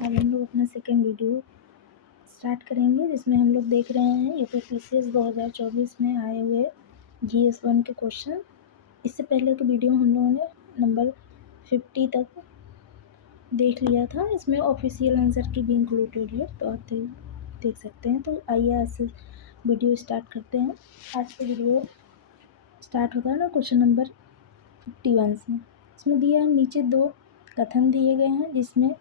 अब हम लोग अपना सेकेंड वीडियो स्टार्ट करेंगे, जिसमें हम लोग देख रहे हैं यूपीपीसीएस 2024 में आए हुए जीएस 1 के क्वेश्चन। इससे पहले के वीडियो हम लोगों ने नंबर 50 तक देख लिया था। इसमें ऑफिशियल आंसर की भी इंक्लूडेड है, तो आप देख सकते हैं। तो आइए आज से वीडियो स्टार्ट करते हैं। आज का वीडियो स्टार्ट होता है ना क्वेश्चन नंबर 51 से। इसमें दिया है, नीचे दो कथन दिए गए हैं, जिसमें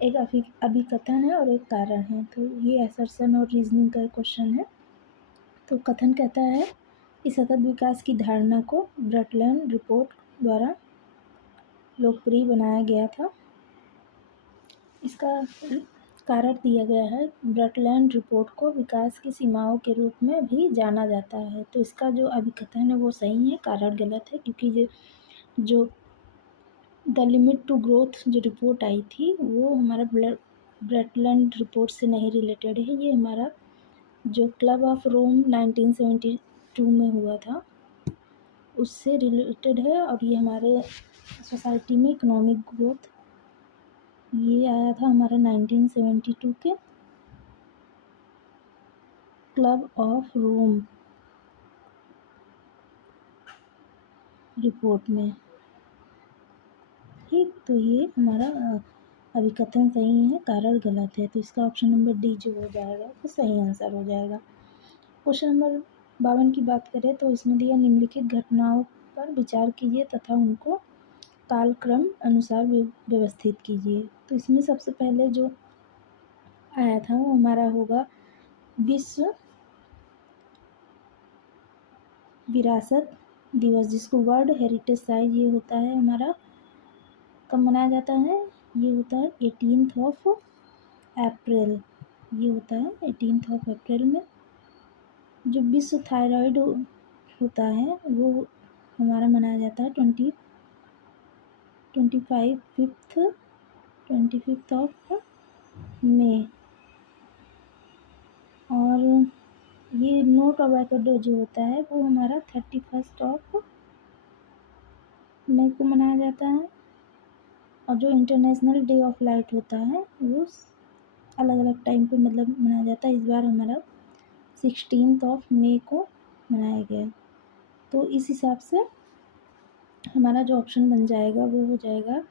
एक अभिकथन है और एक कारण है। तो ये असर्शन और रीजनिंग का क्वेश्चन है। तो कथन कहता है कि सतत विकास की धारणा को ब्रटलैंड रिपोर्ट द्वारा लोकप्रिय बनाया गया था। इसका कारण दिया गया है, ब्रटलैंड रिपोर्ट को विकास की सीमाओं के रूप में भी जाना जाता है। तो इसका जो अभिकथन है वो सही है, कारण गलत है, क्योंकि जो द लिमिट टू ग्रोथ जो रिपोर्ट आई थी वो हमारा ब्रटलैंड रिपोर्ट से नहीं रिलेटेड है। ये हमारा जो क्लब ऑफ रोम 1972 में हुआ था उससे रिलेटेड है। और ये हमारे सोसाइटी में इकोनॉमिक ग्रोथ ये आया था हमारा 1972 के क्लब ऑफ रोम रिपोर्ट में। ठीक, तो ये हमारा अभिकथन सही है, कारण गलत है। तो इसका ऑप्शन नंबर डी जो हो जाएगा वो सही आंसर हो जाएगा। क्वेश्चन नंबर 52 की बात करें तो इसमें दिया, निम्नलिखित घटनाओं पर विचार कीजिए तथा उनको कालक्रम अनुसार व्यवस्थित कीजिए। तो इसमें सबसे पहले जो आया था वो हमारा होगा विश्व विरासत दिवस, जिसको वर्ल्ड हेरिटेज साइट ये होता है हमारा कब मनाया जाता है। ये होता है 18 अप्रैल। ये होता है 18 अप्रैल में। जो विश्व थायराइड होता है वो हमारा मनाया जाता है 25 मई। और ये नो टोबैको डे जो होता है वो हमारा 31 मई को मनाया जाता है। और जो इंटरनेशनल डे ऑफ लाइट होता है वो अलग अलग टाइम पे मतलब मनाया जाता है। इस बार हमारा 16 मई को मनाया गया। तो इस हिसाब से हमारा जो ऑप्शन बन जाएगा वो हो जाएगा,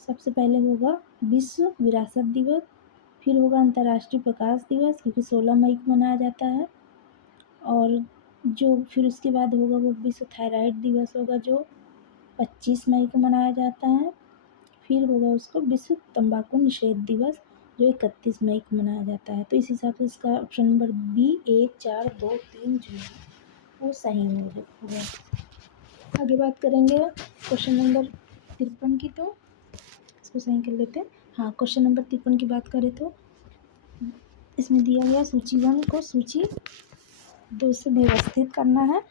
सबसे पहले होगा विश्व विरासत दिवस, फिर होगा अंतर्राष्ट्रीय प्रकाश दिवस क्योंकि 16 मई को मनाया जाता है। और जो फिर उसके बाद होगा वो विश्व थायराइड दिवस होगा जो 25 मई को मनाया जाता है। फिर होगा उसको विश्व तंबाकू निषेध दिवस जो 31 मई को मनाया जाता है। तो इस हिसाब से इसका ऑप्शन नंबर बी 1, 4, 2, 3 जो है वो सही होगा। आगे बात करेंगे क्वेश्चन नंबर 53 की। तो इसको सही कर लेते हैं। हाँ, क्वेश्चन नंबर 53 की बात करें तो इसमें दिया गया सूची 1 को सूची 2 से व्यवस्थित करना है।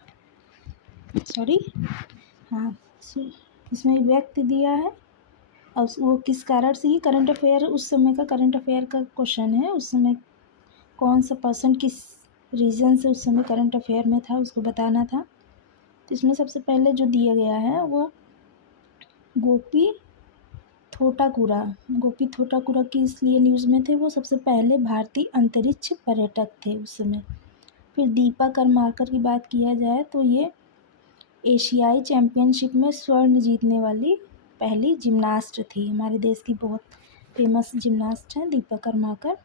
हाँ, इसमें व्यक्ति दिया है और वो किस कारण से, ही करंट अफेयर उस समय का करंट अफेयर का क्वेश्चन है। उस समय कौन सा पर्सन किस रीज़न से उस समय करंट अफेयर में था उसको बताना था। तो इसमें सबसे पहले जो दिया गया है वो गोपी थोटाकुरा की इसलिए न्यूज़ में थे, वो सबसे पहले भारतीय अंतरिक्ष पर्यटक थे उस समय। फिर दीपा करमाकर की बात किया जाए तो ये एशियाई चैम्पियनशिप में स्वर्ण जीतने वाली पहली जिम्नास्ट थी। हमारे देश की बहुत फेमस जिम्नास्ट हैं दीपा करमाकर।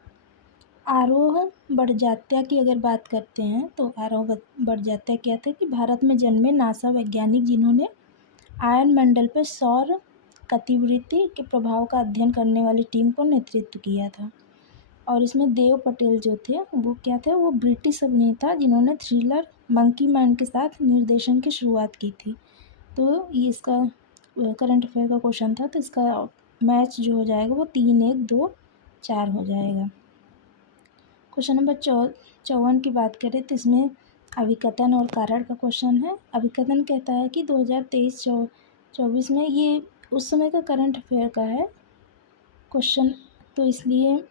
आरोह बड़जात्या की अगर बात करते हैं तो आरोह बड़जात्या क्या थे कि भारत में जन्मे नासा वैज्ञानिक जिन्होंने आयन मंडल पर सौर गतिविधि के प्रभाव का अध्ययन करने वाली टीम को नेतृत्व किया था। और इसमें देव पटेल जो थे वो क्या थे, वो ब्रिटिश अभिनेता जिन्होंने थ्रिलर मंकी मैन के साथ निर्देशन की शुरुआत की थी। तो ये इसका करंट अफेयर का क्वेश्चन था। तो इसका मैच जो हो जाएगा वो 3, 1, 2, 4 हो जाएगा। क्वेश्चन नंबर 54 की बात करें तो इसमें अभिकथन और कारण का क्वेश्चन है। अभिकथन कहता है कि 2023-24 में ये उस समय का करंट अफेयर का है क्वेश्चन, तो इसलिए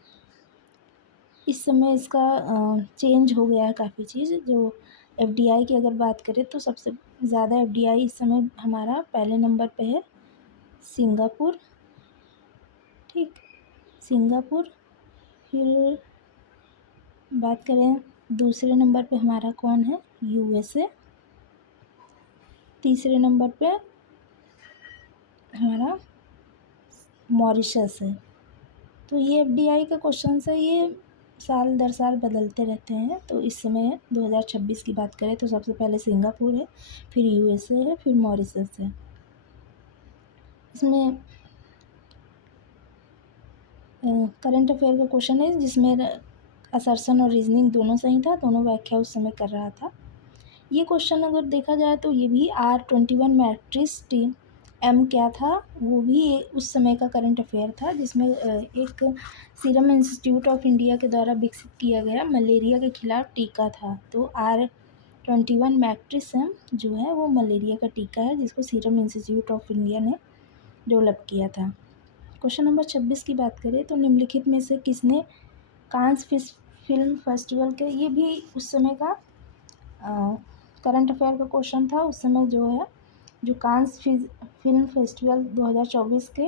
इस समय इसका चेंज हो गया है काफ़ी चीज़। जो एफडीआई की अगर बात करें तो सबसे ज़्यादा एफडीआई इस समय हमारा पहले नंबर पे है सिंगापुर। ठीक, सिंगापुर। फिर बात करें दूसरे नंबर पे हमारा कौन है, यूएसए। तीसरे नंबर पे हमारा मॉरिशस है। तो ये एफडीआई का क्वेश्चन है, ये साल दर साल बदलते रहते हैं। तो इस समय 2026 की बात करें तो सबसे पहले सिंगापुर है, फिर यूएसए है, फिर मॉरिशस है। इसमें करंट अफेयर का क्वेश्चन है जिसमें असर्शन और रीजनिंग दोनों सही था, दोनों व्याख्या उस समय कर रहा था। ये क्वेश्चन अगर देखा जाए तो ये भी R21 मैट्रिक्स टीम एम क्या था, वो भी उस समय का करंट अफेयर था, जिसमें एक सीरम इंस्टीट्यूट ऑफ इंडिया के द्वारा विकसित किया गया मलेरिया के खिलाफ टीका था। तो R21 मैट्रिक्स एम जो है वो मलेरिया का टीका है, जिसको सीरम इंस्टीट्यूट ऑफ इंडिया ने डेवलप किया था। क्वेश्चन नंबर 26 की बात करें तो निम्नलिखित में से किसने कांस फिल्म फेस्टिवल के, ये भी उस समय का करंट अफेयर का क्वेश्चन था। उस समय जो है जो कांस फिल्म फेस्टिवल 2024 के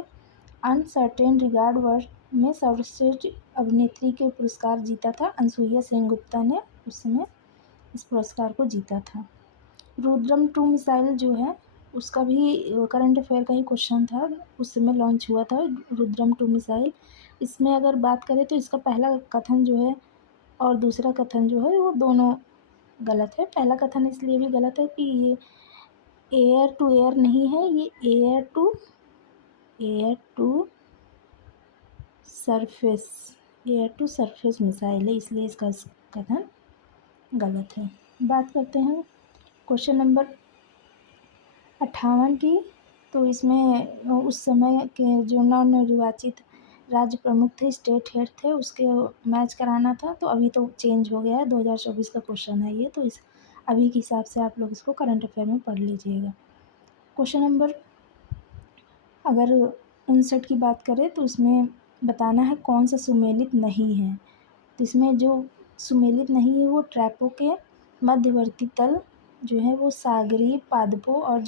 अनसर्टेन रिगार्ड वर्ड में सर्वश्रेष्ठ अभिनेत्री के पुरस्कार जीता था। अनसुईया सेनगुप्ता ने उस समय इस पुरस्कार को जीता था। रुद्रम 2 मिसाइल जो है उसका भी करंट अफेयर का ही क्वेश्चन था, उस समय लॉन्च हुआ था रुद्रम 2 मिसाइल। इसमें अगर बात करें तो इसका पहला कथन जो है और दूसरा कथन जो है वो दोनों गलत है। पहला कथन इसलिए भी गलत है कि ये एयर टू एयर नहीं है, ये एयर टू सरफेस मिसाइल है, इसलिए इसका कथन गलत है। बात करते हैं क्वेश्चन नंबर 58 की। तो इसमें उस समय के जो नवनिर्वाचित राज्य प्रमुख थे, स्टेट हेड थे, उसके मैच कराना था। तो अभी तो चेंज हो गया है, 2024 का क्वेश्चन है ये, तो इस अभी के हिसाब से आप लोग इसको करंट अफेयर में पढ़ लीजिएगा। क्वेश्चन नंबर अगर 59 की बात करें तो इसमें बताना है कौन सा सुमेलित नहीं है। तो इसमें जो सुमेलित नहीं है वो ट्रैपों के मध्यवर्ती तल जो है वो सागरीय पादपों और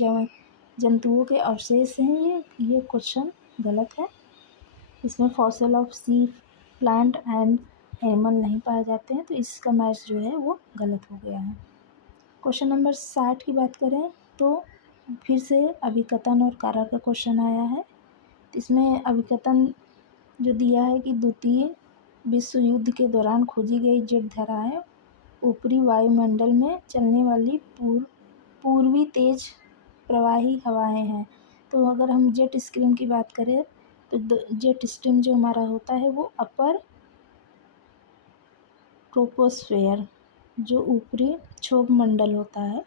जंतुओं के अवशेष हैं। ये क्वेश्चन गलत है। इसमें fossil of sea plant and animal नहीं पाए जाते हैं, तो इसका मैच जो है वो गलत हो गया है। क्वेश्चन नंबर 60 की बात करें तो फिर से अभिकथन और कारण का क्वेश्चन आया है। इसमें अभिकथन जो दिया है कि द्वितीय विश्व युद्ध के दौरान खोजी गई जेट धाराएं ऊपरी वायुमंडल में चलने वाली पूर्वी तेज प्रवाही हवाएं हैं। तो अगर हम जेट स्ट्रीम की बात करें तो जेट स्ट्रीम जो हमारा होता है वो अपर ट्रोपोस्फेयर जो ऊपरी क्षोभ मंडल होता है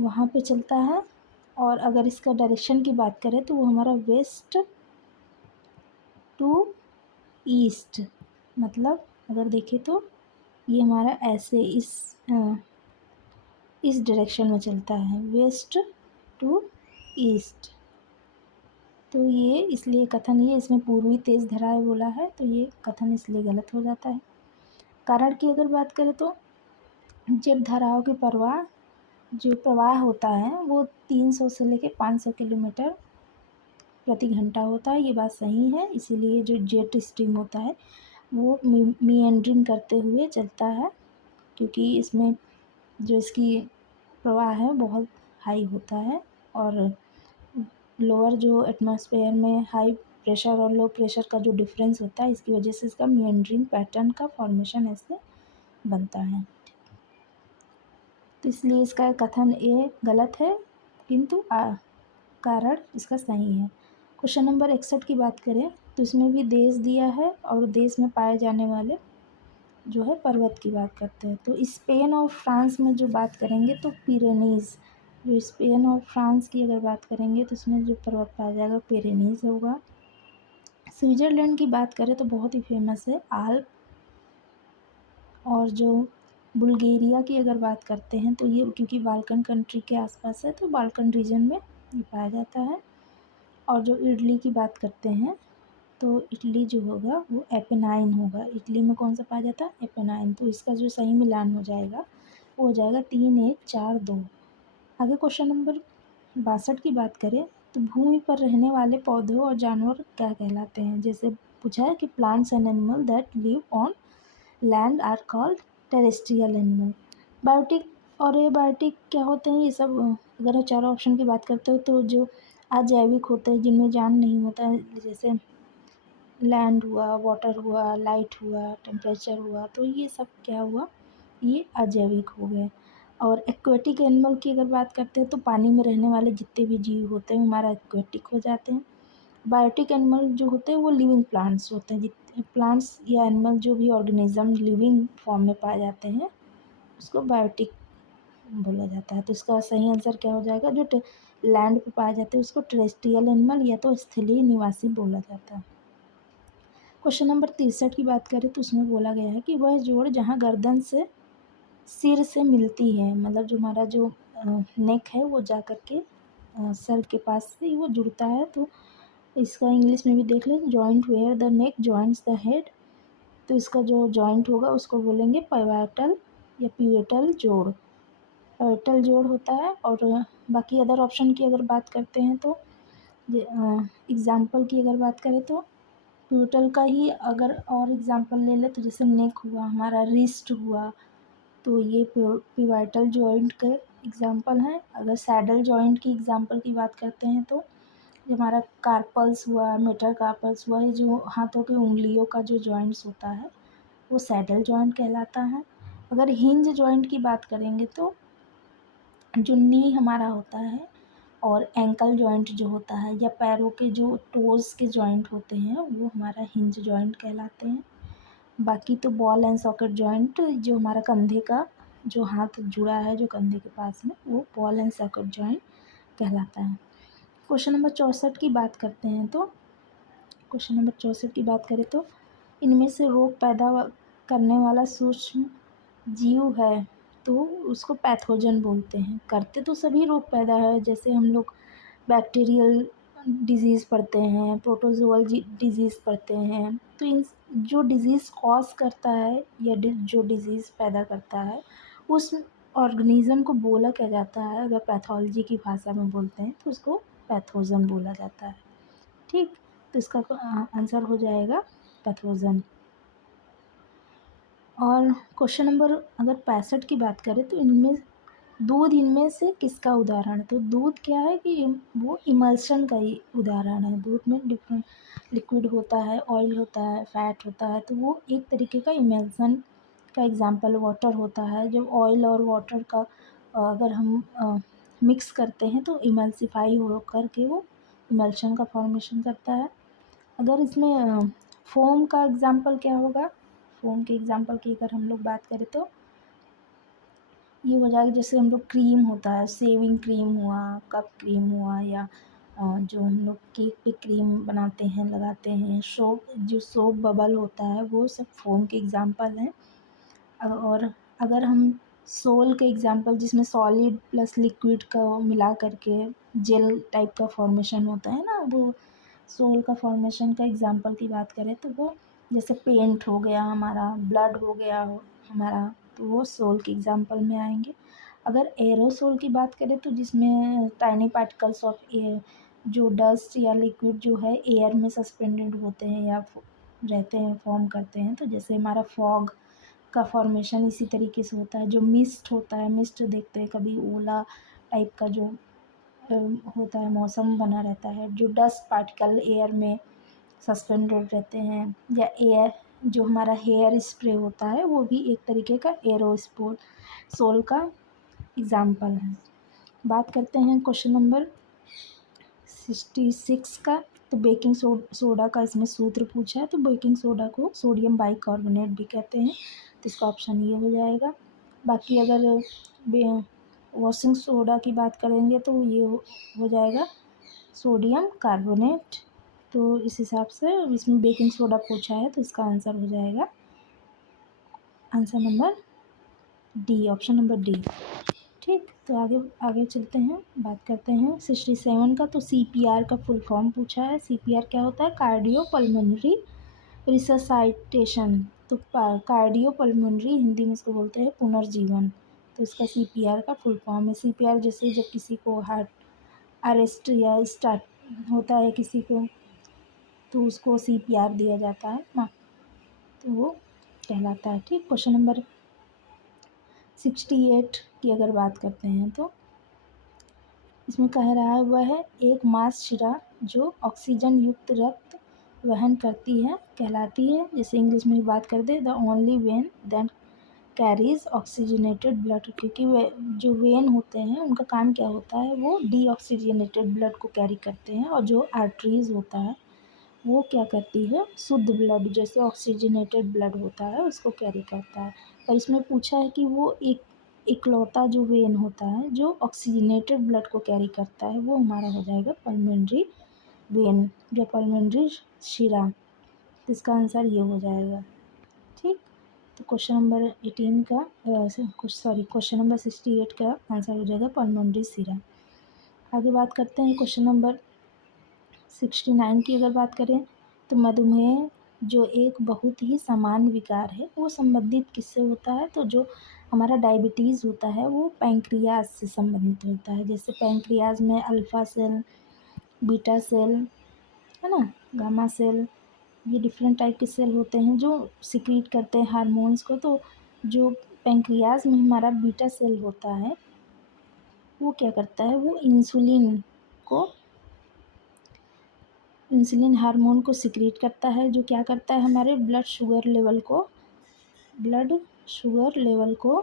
वहाँ पे चलता है। और अगर इसका डायरेक्शन की बात करें तो वो हमारा वेस्ट टू ईस्ट, मतलब अगर देखें तो ये हमारा ऐसे इस डायरेक्शन में चलता है, वेस्ट टू ईस्ट। तो ये इसलिए कथन ये इसमें पूर्वी तेज धाराएं बोला है, तो ये कथन इसलिए गलत हो जाता है। कारण की अगर बात करें तो जेट धाराओं की जो प्रवाह होता है वो 300 से लेकर 500 किलोमीटर प्रति घंटा होता है। ये बात सही है, इसीलिए जो जेट स्ट्रीम होता है वो मीएंडरिंग करते हुए चलता है, क्योंकि इसमें जो इसकी प्रवाह है बहुत हाई होता है और लोअर जो एटमॉस्फेयर में हाई प्रेशर और लो प्रेशर का जो डिफरेंस होता है इसकी वजह से इसका मीएंडरिंग पैटर्न का फॉर्मेशन ऐसे बनता है। तो इसलिए इसका कथन ए गलत है, किंतु कारण इसका सही है। क्वेश्चन नंबर 61 की बात करें तो इसमें भी देश दिया है और देश में पाए जाने वाले जो है पर्वत की बात करते हैं। तो स्पेन और फ्रांस में जो बात करेंगे तो पिरेनीज़, जो स्पेन और फ्रांस की अगर बात करेंगे तो इसमें जो पर्वत पाया जाएगा पिरेनीज़ होगा। स्विट्ज़रलैंड की बात करें तो बहुत ही फेमस है आल्प। और जो बुल्गारिया की अगर बात करते हैं तो ये क्योंकि बाल्कन कंट्री के आसपास है तो बाल्कन रीजन में ये पाया जाता है। और जो इटली की बात करते हैं तो इटली जो होगा वो एपेनाइन होगा। इटली में कौन सा पाया जाता है, एपेनाइन। तो इसका जो सही मिलान हो जाएगा वो हो जाएगा 3 1 4 2। आगे क्वेश्चन नंबर 62 की बात करें तो तो भूमि पर रहने वाले पौधे और जानवर क्या कहलाते हैं? जैसे पूछा है कि plants and animal that live on land are called terrestrial animal. Biotic और एबायोटिक क्या होते हैं? ये सब अगर चारों ऑप्शन की बात करते हो तो जो अजैविक होते हैं जिनमें जान नहीं होता है, जैसे लैंड हुआ, वाटर हुआ, लाइट हुआ, टेम्परेचर हुआ, तो ये सब क्या हुआ? ये अजैविक हो गए। और एक्वेटिक एनिमल की अगर बात करते हैं तो पानी में रहने वाले जितने भी जीव होते हैं हमारा एक्वेटिक हो जाते हैं। बायोटिक एनिमल जो होते हैं वो लिविंग प्लांट्स होते हैं, जितने प्लांट्स या एनिमल जो भी ऑर्गेनिज्म लिविंग फॉर्म में पाए जाते हैं उसको बायोटिक बोला जाता है। तो इसका सही आंसर क्या हो जाएगा? जो लैंड पे पाए जाते हैं उसको टेरेस्ट्रियल एनिमल या तो स्थलीय निवासी बोला जाता है। क्वेश्चन नंबर 63 की बात करें तो उसमें बोला गया है कि वह जोड़ जहाँ गर्दन से सिर से मिलती है, मतलब जो हमारा जो नेक है वो जा कर के सर के पास से वो जुड़ता है, तो इसका इंग्लिश में भी देख लें, joint where the neck joints the head. तो इसका जो जॉइंट होगा उसको बोलेंगे पिवटल या पिवटल जोड़। पिवटल जोड़ होता है। और बाकी अदर ऑप्शन की अगर बात करते हैं तो एग्ज़ाम्पल की अगर बात करें तो पिवटल का ही अगर और एग्ज़ाम्पल ले लें तो जैसे नेक हुआ, हमारा रिस्ट हुआ, तो ये पिवटल जॉइंट के एग्ज़ाम्पल हैं। अगर सैडल जॉइंट की एग्ज़ाम्पल की बात करते हैं तो जो हमारा कार्पल्स हुआ, मेटाकार्पल्स हुआ, ये जो हाथों के उंगलियों का जो जॉइंट्स होता है वो सैडल जॉइंट कहलाता है। अगर हिंज जॉइंट की बात करेंगे तो जो नी हमारा होता है और एंकल जॉइंट जो होता है या पैरों के जो टोज़ के जॉइंट होते हैं वो हमारा हिंज जॉइंट कहलाते हैं। बाकी तो बॉल एंड सॉकेट जॉइंट जो हमारा कंधे का जो हाथ जुड़ा है जो कंधे के पास में वो बॉल एंड सॉकेट जॉइंट कहलाता है। क्वेश्चन नंबर 64 की बात करते हैं तो क्वेश्चन नंबर 64 की बात करें तो इनमें से रोग पैदा करने वाला सूक्ष्म जीव है तो उसको पैथोजन बोलते हैं। करते तो सभी रोग पैदा है, जैसे हम लोग बैक्टीरियल डिजीज़ पढ़ते हैं, प्रोटोजोअल डिजीज़ पढ़ते हैं, तो इन जो डिज़ीज़ कॉज करता है या जो डिज़ीज़ पैदा करता है उस ऑर्गेनिज्म को बोला क्या जाता है? अगर पैथोलॉजी की भाषा में बोलते हैं तो उसको पैथोजन बोला जाता है। ठीक, तो इसका आंसर हो जाएगा पैथोजन। और क्वेश्चन नंबर अगर 65 की बात करें तो दूध इनमें से किसका उदाहरण है? तो दूध क्या है कि वो इमल्शन का ही उदाहरण है। दूध में डिफरेंट लिक्विड होता है, ऑयल होता है, फैट होता है, तो वो एक तरीके का इमल्शन का एग्जाम्पल वाटर होता है। जब ऑयल और वाटर का अगर हम मिक्स करते हैं तो इमल्सिफाई हो करके वो इमल्शन का फॉर्मेशन करता है। अगर इसमें फोम का एग्जाम्पल क्या होगा? फोम के एग्जाम्पल की अगर हम लोग बात करें तो ये हो जाएगा, जैसे हम लोग क्रीम होता है, शेविंग क्रीम हुआ, कप क्रीम हुआ, या जो हम लोग केक पे क्रीम बनाते हैं लगाते हैं, सोप बबल होता है, वो सब फोम के एग्जाम्पल हैं। और अगर हम सोल के एग्जाम्पल जिसमें सॉलिड प्लस लिक्विड का मिला करके जेल टाइप का फॉर्मेशन होता है ना, वो सोल का फॉर्मेशन का एग्जाम्पल की बात करें तो वो जैसे पेंट हो गया हमारा, ब्लड हो गया हमारा, तो वो सोल के एग्जाम्पल में आएंगे। अगर एरोसोल की बात करें तो जिसमें टाइनी पार्टिकल्स ऑफ एयर, जो डस्ट या लिक्विड जो है एयर में सस्पेंडेड होते हैं या रहते हैं, फॉर्म करते हैं, तो जैसे हमारा फॉग का फॉर्मेशन इसी तरीके से होता है। जो मिस्ट होता है, मिस्ट देखते हैं कभी ओला टाइप का जो होता है, मौसम बना रहता है, जो डस्ट पार्टिकल एयर में सस्पेंडेड रहते हैं, या एयर जो हमारा हेयर स्प्रे होता है वो भी एक तरीके का एरोस्पोल सोल का एग्जाम्पल है। बात करते हैं क्वेश्चन नंबर 66 का। तो बेकिंग सोडा का इसमें सूत्र पूछा है, तो बेकिंग सोडा को सोडियम बाइकार्बोनेट भी कहते हैं, तो इसका ऑप्शन ये हो जाएगा। बाकी अगर वॉशिंग सोडा की बात करेंगे तो ये हो जाएगा सोडियम कार्बोनेट। तो इस हिसाब से इसमें बेकिंग सोडा पूछा है तो इसका आंसर हो जाएगा answer number D, option number D. ठीक, तो आगे आगे चलते हैं, बात करते हैं 67 का। तो CPR का फुल फॉर्म पूछा है। CPR क्या होता है? Cardio pulmonary resuscitation. तो कार्डियो पल्मोनरी हिंदी में इसको बोलते हैं पुनर्जीवन। तो इसका CPR का फुल फॉर्म है। CPR जैसे जब किसी को हार्ट अरेस्ट या होता है किसी को, तो उसको CPR दिया जाता है ना, तो वो कहलाता है। ठीक, क्वेश्चन नंबर 68 की अगर बात करते हैं तो इसमें कह रहा है वह एक मांसशिरा जो ऑक्सीजन युक्त रक्त वहन करती है कहलाती है। जैसे इंग्लिश में बात कर दे, the only vein that carries oxygenated blood, क्योंकि वे जो वेन होते हैं उनका काम क्या होता है, वो डीऑक्सीजनेटेड ब्लड को कैरी करते हैं, और जो आर्टरीज होता है वो क्या करती है, शुद्ध ब्लड जैसे ऑक्सीजनेटेड ब्लड होता है उसको कैरी करता है। और इसमें पूछा है कि वो एक इकलौता जो वेन होता है जो ऑक्सीजनेटेड ब्लड को कैरी करता है, वो हमारा हो जाएगा पल्मोनरी वेन या पल्मोनरी शिरा। तो इसका आंसर ये हो जाएगा। ठीक, तो क्वेश्चन नंबर 18 का क्वेश्चन नंबर 68 का आंसर हो जाएगा पल्मोनरी शिरा। आगे बात करते हैं क्वेश्चन नंबर 69 की अगर बात करें तो मधुमेह जो एक बहुत ही सामान्य विकार है वो संबंधित किससे होता है, तो जो हमारा डायबिटीज़ होता है वो पैंक्रियाज से संबंधित होता है। जैसे पैंक्रियाज में अल्फ़ा सेल, बीटा सेल, है ना, गामा सेल, ये डिफरेंट टाइप के सेल होते हैं जो सिक्रीट करते हैं हार्मोन्स को। तो जो पैंक्रियाज में हमारा बीटा सेल होता है वो क्या करता है, वो इंसुलिन हार्मोन को सिक्रीट करता है, जो क्या करता है हमारे ब्लड शुगर लेवल को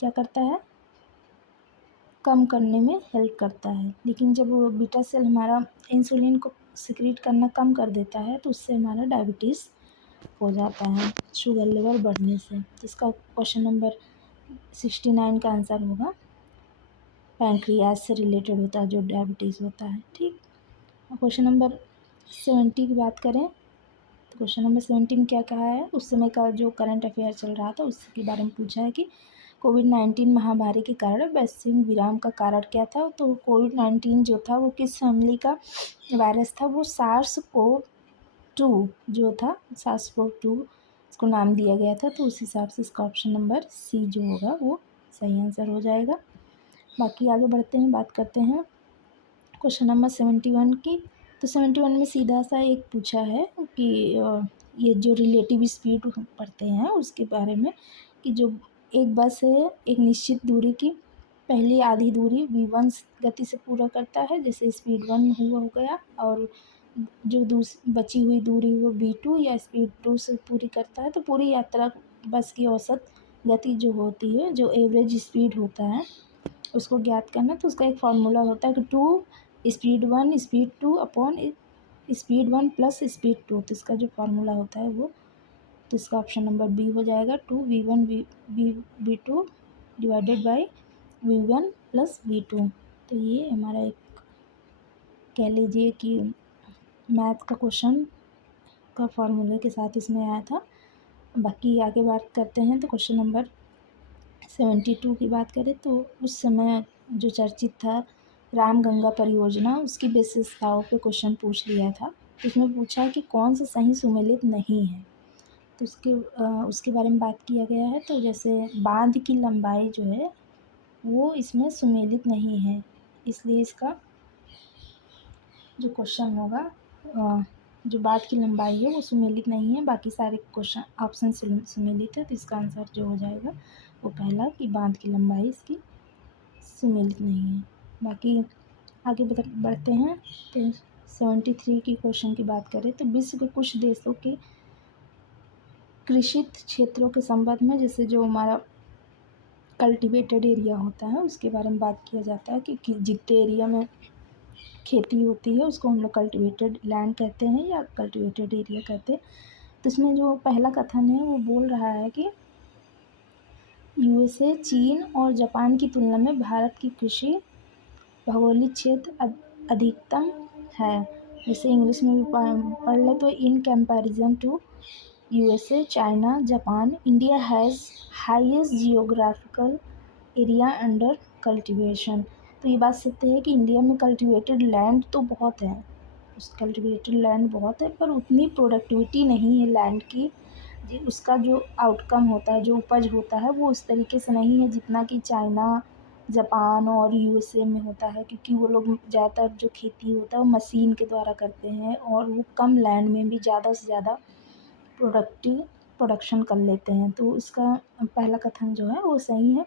क्या करता है, कम करने में हेल्प करता है। लेकिन जब वो बीटा सेल हमारा इंसुलिन को सिक्रीट करना कम कर देता है तो उससे हमारा डायबिटीज़ हो जाता है, शुगर लेवल बढ़ने से। तो इसका क्वेश्चन नंबर 69 का आंसर होगा पैंक्रियाज से रिलेटेड होता है जो डायबिटीज़ होता है। ठीक, क्वेश्चन नंबर 70 की बात करें तो क्वेश्चन नंबर 17 क्या कहा है, उस समय का जो करंट अफेयर चल रहा था उसके बारे में पूछा है कि कोविड-19 महामारी के कारण वैश्विक विराम का कारण क्या था। तो कोविड-19 जो था वो किस फैमिली का वायरस था, वो सार्स-कोव-2 जो था, सार्स-कोव-2 इसको नाम दिया गया था। तो उस हिसाब से इसका ऑप्शन नंबर सी जो होगा वो सही आंसर हो जाएगा। बाकी आगे बढ़ते हैं, बात करते हैं क्वेश्चन नंबर 71 की। तो 71 में सीधा सा एक पूछा है कि ये जो रिलेटिव स्पीड पढ़ते हैं उसके बारे में, कि जो एक बस है एक निश्चित दूरी की पहली आधी दूरी v1 गति से पूरा करता है, जैसे स्पीड 1 हुआ हो गया, और जो बची हुई दूरी वो v2 या स्पीड 2 से पूरी करता है। तो पूरी यात्रा बस की औसत गति जो होती है, जो एवरेज स्पीड होता है उसको ज्ञात करना। तो उसका एक फार्मूला होता है कि 2 speed 1 speed 2 upon speed 1 plus speed 2। तो इसका जो फार्मूला होता है वो, तो इसका ऑप्शन नंबर बी हो जाएगा, 2v1 v2 divided by v1 plus v2। तो ये हमारा एक कह लीजिए कि मैथ का क्वेश्चन का फार्मूले के साथ इसमें आया था। बाकी आगे बात करते हैं तो क्वेश्चन नंबर 72 की बात करें तो उस समय जो चर्चित था रामगंगा परियोजना, उसकी विशेषताओं पे क्वेश्चन पूछ लिया था। तो इसमें पूछा है कि कौन सा सही सुमेलित नहीं है, तो उसके बारे में बात किया गया है। तो जैसे बांध की लंबाई जो है वो इसमें सुमेलित नहीं है, इसलिए इसका जो क्वेश्चन होगा जो बांध की लंबाई है वो सुमेलित नहीं है। बाकी सारे क्वेश्चन ऑप्शन सुमेलित है, तो इसका आंसर जो हो जाएगा वो पहला कि बांध की लंबाई इसकी सुमेलित नहीं है। बाकी आगे बढ़ते हैं तो 73 की क्वेश्चन की बात करें तो विश्व के कुछ देशों के कृषित क्षेत्रों के संबंध में, जैसे जो हमारा कल्टीवेटेड एरिया होता है उसके बारे में बात किया जाता है कि जितने एरिया में खेती होती है उसको हम लोग कल्टीवेटेड लैंड कहते हैं या कल्टीवेटेड एरिया कहते हैं। तो इसमें जो पहला कथन है वो बोल रहा है कि यूएसए, चीन और जापान की तुलना में भारत की कृषि भौगोलिक क्षेत्र अधिकतम है। जैसे इंग्लिश में भी पढ़ ले तो in comparison to USA, China, Japan, India has highest geographical area under cultivation. तो ये बात सत्य है कि इंडिया में कल्टीवेटेड लैंड तो बहुत है, कल्टीवेटेड लैंड बहुत है, पर उतनी प्रोडक्टिविटी नहीं है लैंड की। उसका जो आउटकम होता है, जो उपज होता है वो उस तरीके से नहीं है जितना कि चाइना, जापान और यूएसए में होता है, क्योंकि वो लोग ज़्यादातर जो खेती होता है वो मशीन के द्वारा करते हैं और वो कम लैंड में भी ज़्यादा से ज़्यादा प्रोडक्शन कर लेते हैं। तो इसका पहला कथन जो है वो सही है।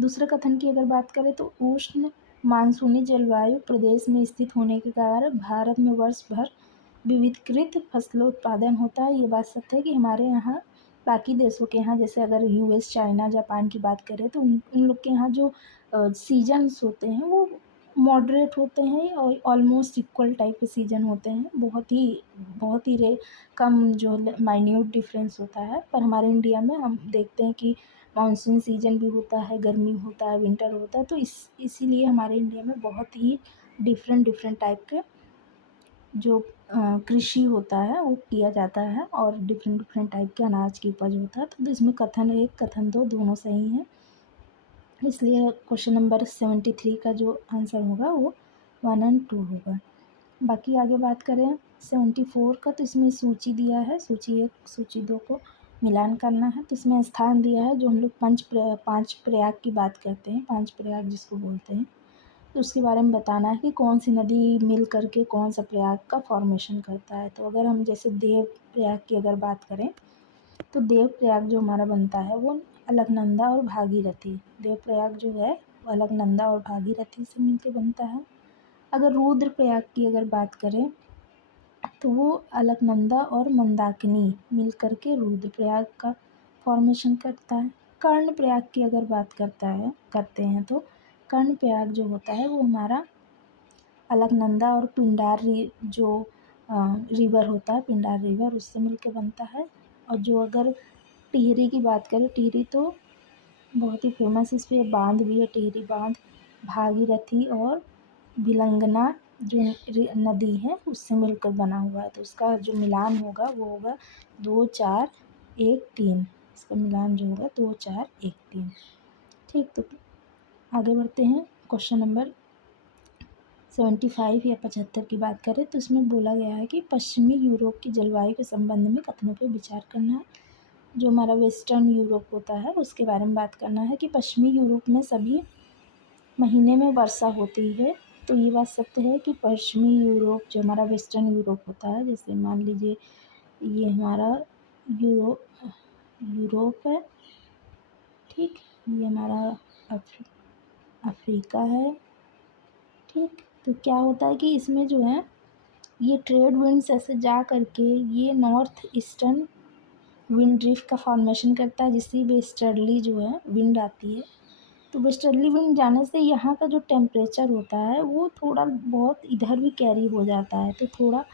दूसरे कथन की अगर बात करें तो उष्ण मानसूनी जलवायु प्रदेश में स्थित होने के कारण भारत में वर्ष भर विविधकृत फसलों उत्पादन होता है। ये बात सत्य है कि हमारे यहाँ बाकी देशों के यहाँ, जैसे अगर यूएस, चाइना, जापान की बात करें तो उन लोग के यहाँ जो सीजन्स होते हैं वो मॉडरेट होते हैं और ऑलमोस्ट इक्वल टाइप के सीजन होते हैं। बहुत ही कम जो माइन्यूट डिफरेंस होता है। पर हमारे इंडिया में हम देखते हैं कि मानसून सीजन भी होता है, गर्मी होता है, विंटर होता है। तो इसीलिए हमारे इंडिया में बहुत ही डिफरेंट डिफरेंट टाइप के जो कृषि होता है वो किया जाता है और डिफरेंट डिफरेंट टाइप के अनाज की उपज होता है। तो इसमें कथन 1 कथन 2 दोनों सही हैं। इसलिए क्वेश्चन नंबर 73 का जो आंसर होगा वो 1 और 2 होगा। बाकी आगे बात करें 74 का, तो इसमें सूची दिया है, सूची 1 सूची 2 को मिलान करना है। तो इसमें स्थान दिया है, जो हम लोग पांच प्रयाग की बात करते हैं, 5 प्रयाग जिसको बोलते हैं, तो उसके बारे में बताना है कि कौन सी नदी मिल करके कौन सा प्रयाग का फॉर्मेशन करता है। तो अगर हम जैसे देव प्रयाग की अगर बात करें तो देव प्रयाग जो हमारा बनता है वो अलकनंदा और भागीरथी, देव प्रयाग जो है वो अलकनंदा और भागीरथी से मिलकर बनता है। अगर रुद्र प्रयाग की अगर बात करें तो वो अलकनंदा और मंदाकिनी मिल करके रुद्र प्रयाग का फॉर्मेशन करता है। कर्ण प्रयाग की अगर बात करते हैं तो कर्ण प्रयाग जो होता है वो हमारा अलकनंदा और पिंडार जो रिवर होता है, पिंडार रिवर, उससे मिलके बनता है। और जो अगर टिहरी की बात करें, टिहरी तो बहुत ही फेमस, इस पे बांध भी है, टिहरी बांध, भागीरथी और भिलंगना जो नदी है उससे मिलकर बना हुआ है। तो उसका जो मिलान होगा वो होगा 2 4 1 3, इसका मिलान जो होगा 2 4 1 3। ठीक, तो आगे बढ़ते हैं। क्वेश्चन नंबर 75 या 75 की बात करें तो इसमें बोला गया है कि पश्चिमी यूरोप की जलवायु के संबंध में कथनों पर विचार करना है। जो हमारा वेस्टर्न यूरोप होता है उसके बारे में बात करना है कि पश्चिमी यूरोप में सभी महीने में वर्षा होती है। तो ये बात सत्य है कि पश्चिमी यूरोप जो हमारा वेस्टर्न यूरोप होता है, जैसे मान लीजिए ये हमारा यूरोप है, ठीक, ये हमारा अफ्रीका है, ठीक। तो क्या होता है कि इसमें जो है ये ट्रेड विंड्स ऐसे जा करके ये नॉर्थ ईस्टर्न विंड ड्रिफ्ट का फॉर्मेशन करता है, जिससे वेस्टर्ली जो है विंड आती है। तो वेस्टर्ली विंड जाने से यहाँ का जो टेम्परेचर होता है वो थोड़ा बहुत इधर भी कैरी हो जाता है। तो थोड़ा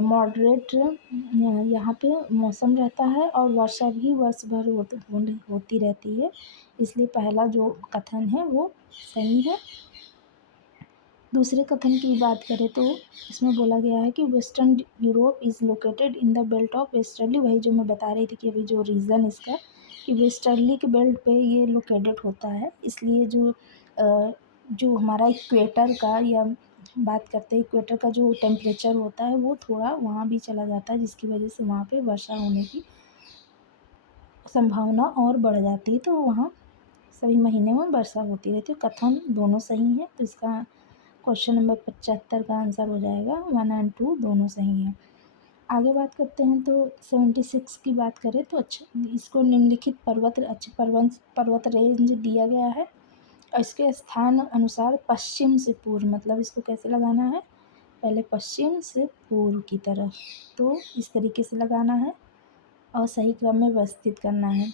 मॉडरेट यहाँ पे मौसम रहता है और वर्षा भी वर्ष भर होती रहती है। इसलिए पहला जो कथन है वो सही है। दूसरे कथन की बात करें तो इसमें बोला गया है कि western Europe is located in the belt of westerly, वही जो मैं बता रही थी कि अभी जो रीज़न इसका कि वेस्टर्ली के बेल्ट पे ये लोकेटेड होता है। इसलिए जो हमारा इक्वेटर का या बात करते हैं इक्वेटर का जो टेम्परेचर होता है वो थोड़ा वहाँ भी चला जाता है, जिसकी वजह से वहाँ पे वर्षा होने की संभावना और बढ़ जाती है। तो वहाँ सभी महीने में वर्षा होती रहती है। कथन दोनों सही है, तो इसका क्वेश्चन नंबर 75 का आंसर हो जाएगा 1 और 2 दोनों सही हैं। आगे बात करते हैं तो 76 की बात करें तो अच्छा, इसको निम्नलिखित पर्वत रेंज दिया गया है और इसके स्थान अनुसार पश्चिम से पूर्व, मतलब इसको कैसे लगाना है, पहले पश्चिम से पूर्व की तरफ, तो इस तरीके से लगाना है और सही क्रम में व्यवस्थित करना है।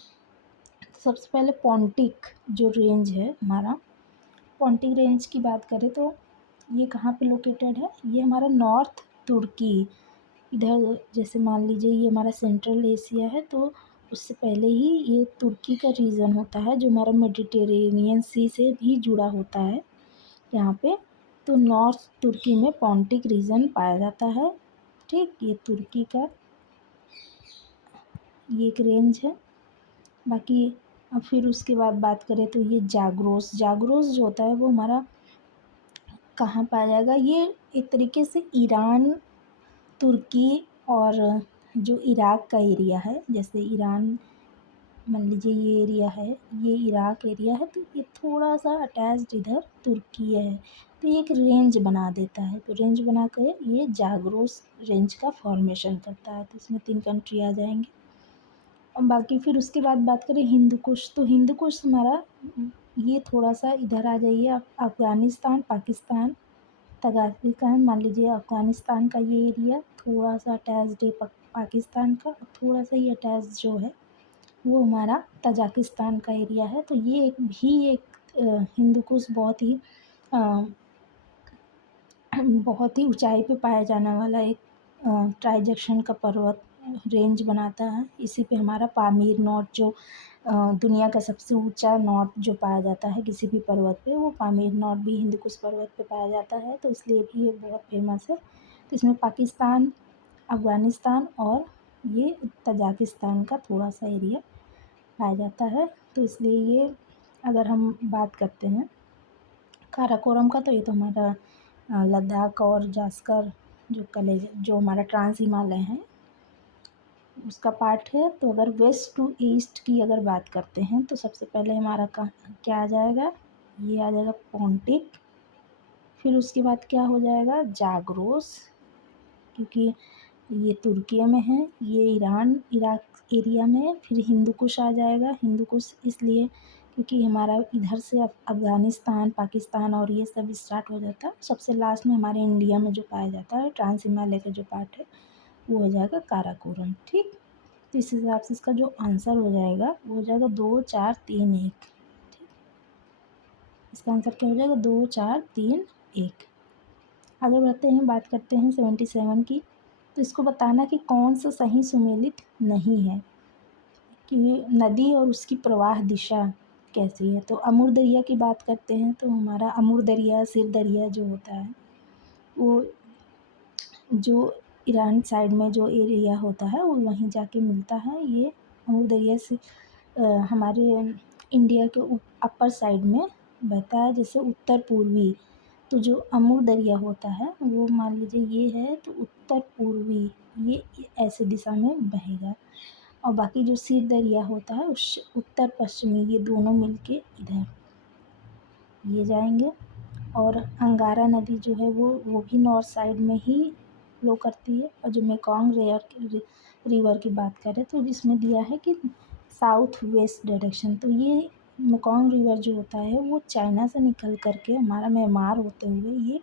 सबसे पहले पॉन्टिक जो रेंज है हमारा, पॉन्टिक रेंज की बात करें तो ये कहाँ पे लोकेटेड है, ये हमारा नॉर्थ तुर्की, इधर जैसे मान लीजिए ये हमारा सेंट्रल एशिया है, तो उससे पहले ही ये तुर्की का रीजन होता है जो हमारा मेडिटेरेनियन सी से भी जुड़ा होता है यहाँ पे। तो नॉर्थ तुर्की में पॉन्टिक रीजन पाया जाता है, ठीक। ये तुर्की का ये एक रेंज है। बाकी अब फिर उसके बाद बात करें तो ये जाग्रोस जो होता है वो हमारा कहाँ पाया जाएगा, ये एक तरीके से ईरान, तुर्की और जो इराक का एरिया है, जैसे ईरान मान लीजिए ये एरिया है, ये इराक एरिया है, तो ये थोड़ा सा अटैच्ड इधर तुर्की है, तो ये एक रेंज बना देता है। तो रेंज बना कर ये जाग्रोस रेंज का फॉर्मेशन करता है। तो इसमें 3 कंट्री आ जाएंगे। और बाकी फिर उसके बाद बात करें हिंदू कुश, तो हिंदू कुश हमारा ये थोड़ा सा इधर आ जाइए आप, अफ़गानिस्तान, पाकिस्तान, तजाकिस्तान। मान लीजिए अफ़गानिस्तान का ये एरिया थोड़ा सा अटैच्ड है पाकिस्तान का, थोड़ा सा ही अटैच जो है वो हमारा तजाकिस्तान का एरिया है। तो ये एक भी एक हिंदू कुश बहुत ही ऊंचाई पे पाया जाने वाला एक ट्रांजैक्शन का पर्वत रेंज बनाता है। इसी पे हमारा पामीर नॉट जो दुनिया का सबसे ऊंचा नॉट जो पाया जाता है किसी भी पर्वत पे, वो पामीर नॉट भी हिंदू कुश पर्वत पे पाया जाता है। तो इसलिए भी ये बहुत फेमस है। तो इसमें पाकिस्तान, अफ़गानिस्तान और ये तजाकिस्तान का थोड़ा सा एरिया पाया जाता है। तो इसलिए ये अगर हम बात करते हैं काराकोरम का, तो ये तो हमारा लद्दाख और जास्कर जो हमारा ट्रांस हिमालय है उसका पार्ट है। तो अगर वेस्ट टू ईस्ट की अगर बात करते हैं तो सबसे पहले हमारा क्या आ जाएगा, ये आ जाएगा पोंटिक। फिर उसके बाद क्या हो जाएगा, जाग्रोस, क्योंकि ये तुर्की में है, ये ईरान इराक एरिया में है। फिर हिंदू कुश आ जाएगा, हिंदू कुश इसलिए क्योंकि हमारा इधर से अफ़गानिस्तान, पाकिस्तान और ये सब स्टार्ट हो जाता है। सबसे लास्ट में हमारे इंडिया में जो पाया जाता है ट्रांस हिमालय का जो पार्ट है वो हो जाएगा काराकोरम। ठीक, तो इस हिसाब से इसका जो आंसर हो जाएगा वो हो जाएगा 2 4 3 1। ठीक, इसका आंसर क्या हो जाएगा, 2 4 3 1। आगे बढ़ते हैं, बात करते हैं 77 की। तो इसको बताना कि कौन सा सही सुमेलित नहीं है, कि नदी और उसकी प्रवाह दिशा कैसी है। तो अमूर दरिया की बात करते हैं तो हमारा अमूर दरिया, सिर दरिया जो होता है वो जो ईरान साइड में जो एरिया होता है वो वहीं जाके मिलता है। ये अमूर दरिया से हमारे इंडिया के अपर साइड में बहता है, जैसे उत्तर पूर्वी। तो जो अमूर दरिया होता है वो मान लीजिए ये है, तो उत्तर पूर्वी ये ऐसे दिशा में बहेगा। और बाकी जो सिर दरिया होता है उस उत्तर पश्चिमी, ये दोनों मिलके इधर ये जाएंगे। और अंगारा नदी जो है वो भी नॉर्थ साइड में ही फ्लो करती है। और जो मेकॉन्ग रिवर की बात करें तो जिसमें दिया है कि साउथ वेस्ट डायरेक्शन, तो ये मेकॉन्ग रिवर जो होता है वो चाइना से निकल करके हमारा म्यांमार होते हुए ये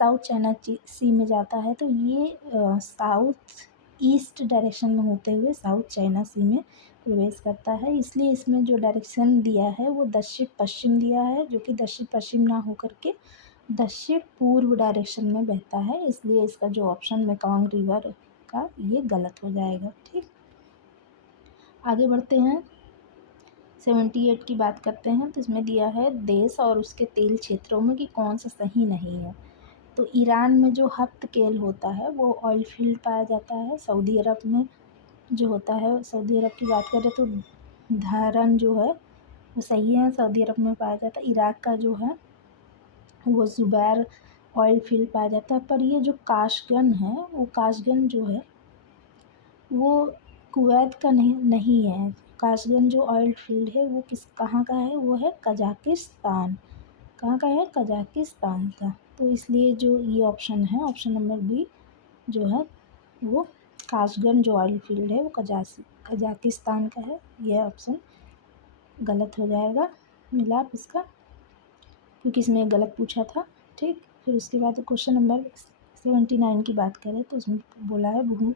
साउथ चाइना सी में जाता है। तो ये साउथ ईस्ट डायरेक्शन में होते हुए साउथ चाइना सी में प्रवेश करता है। इसलिए इसमें जो डायरेक्शन दिया है वो दक्षिण पश्चिम दिया है, जो कि दक्षिण पश्चिम ना होकर के दक्षिण पूर्व डायरेक्शन में बहता है। इसलिए इसका जो ऑप्शन मेकॉन्ग रिवर का ये गलत हो जाएगा। ठीक, आगे बढ़ते हैं 78 की बात करते हैं। तो इसमें दिया है देश और उसके तेल क्षेत्रों में कि कौन सा सही नहीं है। तो ईरान में जो हफ्त केल होता है वो ऑयल फील्ड पाया जाता है। सऊदी अरब में जो होता है, सऊदी अरब की बात करें तो धारन जो है वो सही है, सऊदी अरब में पाया जाता है। इराक का जो है वो ज़ुबैर ऑयल फील्ड पाया जाता है। पर ये जो काशगन है वो काशगन जो है वो कुवैत का नहीं है। काशगन जो ऑयल फील्ड है वो कहाँ का है, वो है कजाकिस्तान। कहाँ का है, कजाकिस्तान का। तो इसलिए जो ये ऑप्शन है, ऑप्शन नंबर बी जो है वो काशगन जो ऑयल फील्ड है वो कजाकिस्तान का है। यह ऑप्शन गलत हो जाएगा मिलाप इसका, क्योंकि इसमें गलत पूछा था। ठीक, फिर उसके बाद क्वेश्चन नंबर 79 की बात करें तो उसमें बोला है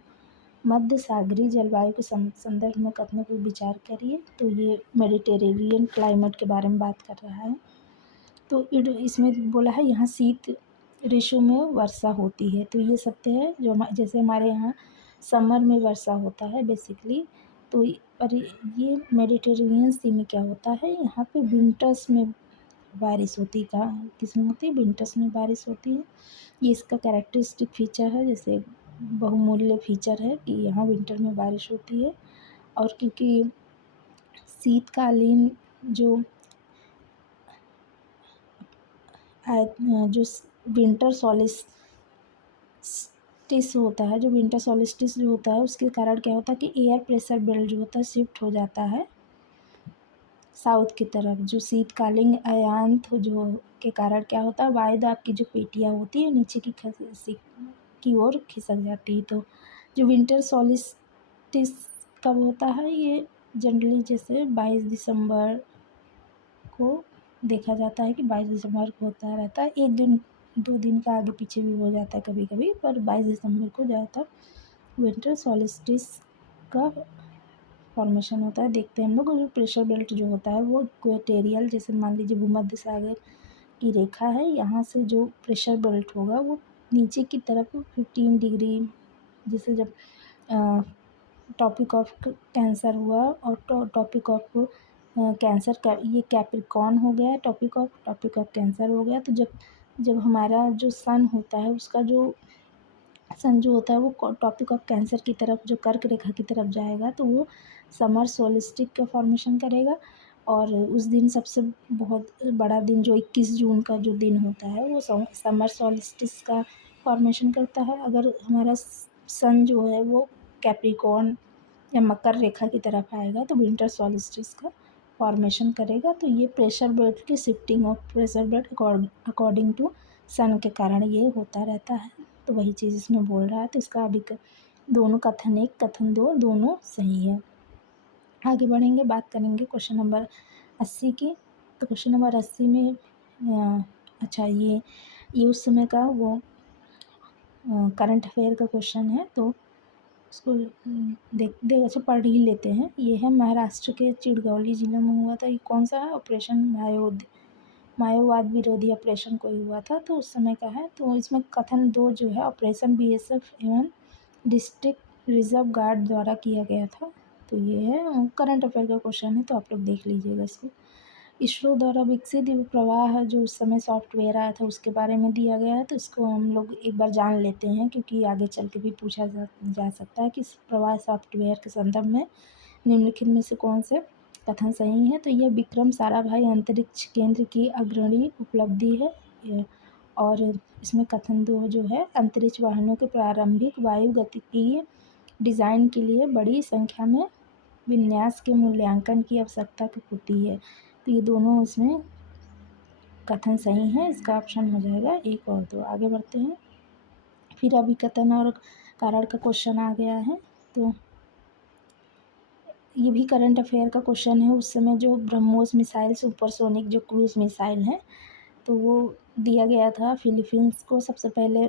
मध्य सागरीय जलवायु के संदर्भ में कथनों पर विचार करिए। तो ये मेडिटेरेनियन क्लाइमेट के बारे में बात कर रहा है। तो इसमें बोला है यहाँ शीत ऋतु में वर्षा होती है। तो ये सत्य है, जो जैसे हमारे यहाँ समर में वर्षा होता है बेसिकली। तो पर ये मेडिटेरेनियन सी में क्या होता है, यहाँ पे विंटर्स में बारिश होती का किस्म होती है, विंटर्स में बारिश होती है। ये इसका कैरेक्टरिस्टिक फीचर है, जैसे बहुमूल्य फीचर है कि यहाँ विंटर में बारिश होती है। और क्योंकि शीतकालीन जो जो विंटर सॉलिस्टिस होता है, जो विंटर सॉलिस्टिस जो होता है उसके कारण क्या होता है कि एयर प्रेशर बेल्ट जो होता है शिफ्ट हो जाता है साउथ की तरफ। जो शीतकालीन अयांत जो के कारण क्या होता है, वायुदाब की जो पेटियाँ होती है नीचे की ओर खिसक जाती है। तो जो विंटर सॉलिस्टिस कब होता है, ये जनरली जैसे 22 दिसंबर को देखा जाता है कि 22 दिसंबर को होता रहता है। 1 दिन 2 दिन का आगे पीछे भी हो जाता है कभी कभी, पर 22 दिसंबर को ज़्यादातर विंटर सॉलिस्टिस का फॉर्मेशन होता है। देखते हैं हम लोग, जो प्रेशर बेल्ट जो होता है वो इक्वेटोरियल, जैसे मान लीजिए भूमध्य सागर की रेखा है, यहाँ से जो प्रेशर बेल्ट होगा वो नीचे की तरफ 15 डिग्री, जैसे जब टॉपिक ऑफ कैंसर हुआ और टॉपिक ऑफ कैंसर का ये कैप्रिकॉर्न हो गया, टॉपिक ऑफ कैंसर हो गया। तो जब जब हमारा जो सन होता है उसका जो सन जो होता है वो टॉपिक ऑफ कैंसर की तरफ, जो कर्क रेखा की तरफ जाएगा, तो वो समर सोलिस्टिक का फॉर्मेशन करेगा। और उस दिन सबसे बहुत बड़ा दिन जो 21 जून का जो दिन होता है वो समर सोलिस्टिस का फॉर्मेशन करता है। अगर हमारा सन जो है वो कैप्रिकॉर्न या मकर रेखा की तरफ आएगा तो विंटर सॉलिस्टिस का फॉर्मेशन करेगा। तो ये प्रेशर बेल्ट की shifting of pressure belt according to sun के कारण ये होता रहता है। तो वही चीज़ इसमें बोल रहा है। तो इसका अभी दोनों कथन 1 कथन 2 दोनों सही है। आगे बढ़ेंगे, बात करेंगे क्वेश्चन नंबर 80 की। तो क्वेश्चन नंबर 80 में अच्छा ये उस समय का वो करंट अफेयर का क्वेश्चन है, तो उसको देख अच्छा पढ़ ही लेते हैं। ये है महाराष्ट्र के चिड़गौली जिले में हुआ था। ये कौन सा है, ऑपरेशन मायोवाद विरोधी ऑपरेशन कोई हुआ था, तो उस समय का है। तो इसमें कथन 2 जो है ऑपरेशन बीएसएफ एवं डिस्ट्रिक्ट रिजर्व गार्ड द्वारा किया गया था। तो ये है करंट अफेयर का क्वेश्चन है, तो आप लोग देख लीजिएगा इसको। इसरो द्वारा विकसित प्रवाह जो उस समय सॉफ्टवेयर आया था उसके बारे में दिया गया है, तो इसको हम लोग एक बार जान लेते हैं, क्योंकि आगे चल के भी पूछा जा सकता है कि प्रवाह सॉफ्टवेयर के संदर्भ में निम्नलिखित में से कौन से कथन सही है। तो यह विक्रम साराभाई अंतरिक्ष केंद्र की अग्रणी उपलब्धि है। और इसमें कथन 2 जो है, अंतरिक्ष वाहनों के प्रारंभिक वायुगतिकीय डिज़ाइन के लिए बड़ी संख्या में विन्यास के मूल्यांकन की आवश्यकता होती है। तो ये दोनों इसमें कथन सही हैं। इसका ऑप्शन हो जाएगा 1 और 2। आगे बढ़ते हैं। फिर अभी कथन और कारण का क्वेश्चन आ गया है। तो ये भी करंट अफेयर का क्वेश्चन है। उस समय जो ब्रह्मोस मिसाइल सुपरसोनिक जो क्रूज मिसाइल है, तो वो दिया गया था फिलीपींस को सबसे पहले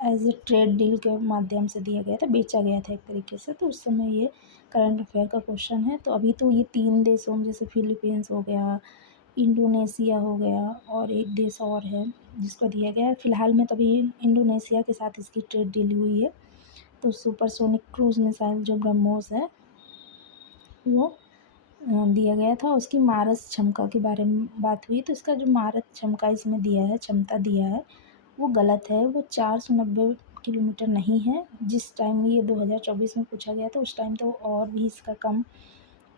एज ए ट्रेड डील के माध्यम से दिया गया था, बेचा गया था एक तरीके से। तो उस समय ये करंट अफेयर का क्वेश्चन है। तो अभी तो ये 3 देशों में, जैसे फिलीपींस हो गया, इंडोनेशिया हो गया और एक देश और है जिसको दिया गया है। फ़िलहाल में तभी इंडोनेशिया के साथ इसकी ट्रेड डील हुई है। तो सुपरसोनिक क्रूज मिसाइल जो ब्रह्मोस है वो दिया गया था। उसकी मारक क्षमता के बारे में बात हुई, तो इसका जो मारक क्षमता इसमें दिया है, क्षमता दिया है, वो गलत है। वो 490 किलोमीटर नहीं है। जिस टाइम ये 2024 में पूछा गया था उस टाइम तो और भी इसका कम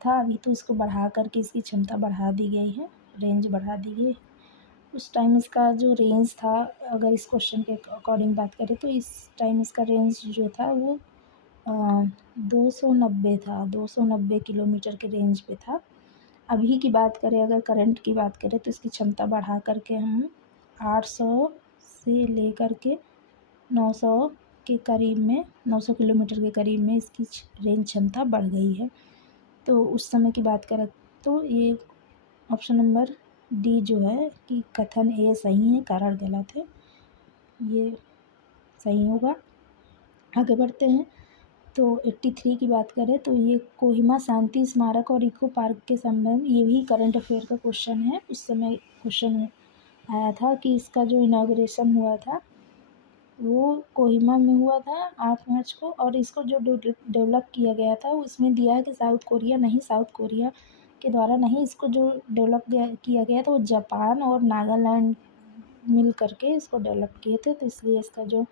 था। अभी तो इसको बढ़ा करके इसकी क्षमता बढ़ा दी गई है, रेंज बढ़ा दी गई। उस टाइम इसका जो रेंज था, अगर इस क्वेश्चन के अकॉर्डिंग बात करें तो इस टाइम इसका रेंज जो था वो 290 था, 290 किलोमीटर के रेंज पे था। अभी की बात करें, अगर करंट की बात करें, तो इसकी क्षमता बढ़ा करके हम 800 से लेकर के 900 के करीब में, 900 किलोमीटर के करीब में इसकी रेंज क्षमता बढ़ गई है। तो उस समय की बात करें तो ये ऑप्शन नंबर डी जो है कि कथन ए सही है, कारण गलत है, ये सही होगा। आगे बढ़ते हैं। तो 83 की बात करें तो ये कोहिमा शांति स्मारक और इको पार्क के संबंध, ये भी करंट अफेयर का क्वेश्चन है। उस समय क्वेश्चन आया था कि इसका जो इनाग्रेशन हुआ था वो कोहिमा में हुआ था 8 मार्च को, और इसको जो डेवलप किया गया था उसमें दिया है कि साउथ कोरिया के द्वारा नहीं, इसको जो डेवलप किया गया था वो जापान और नागालैंड मिल करके इसको डेवलप किए थे। तो इसलिए इसका जो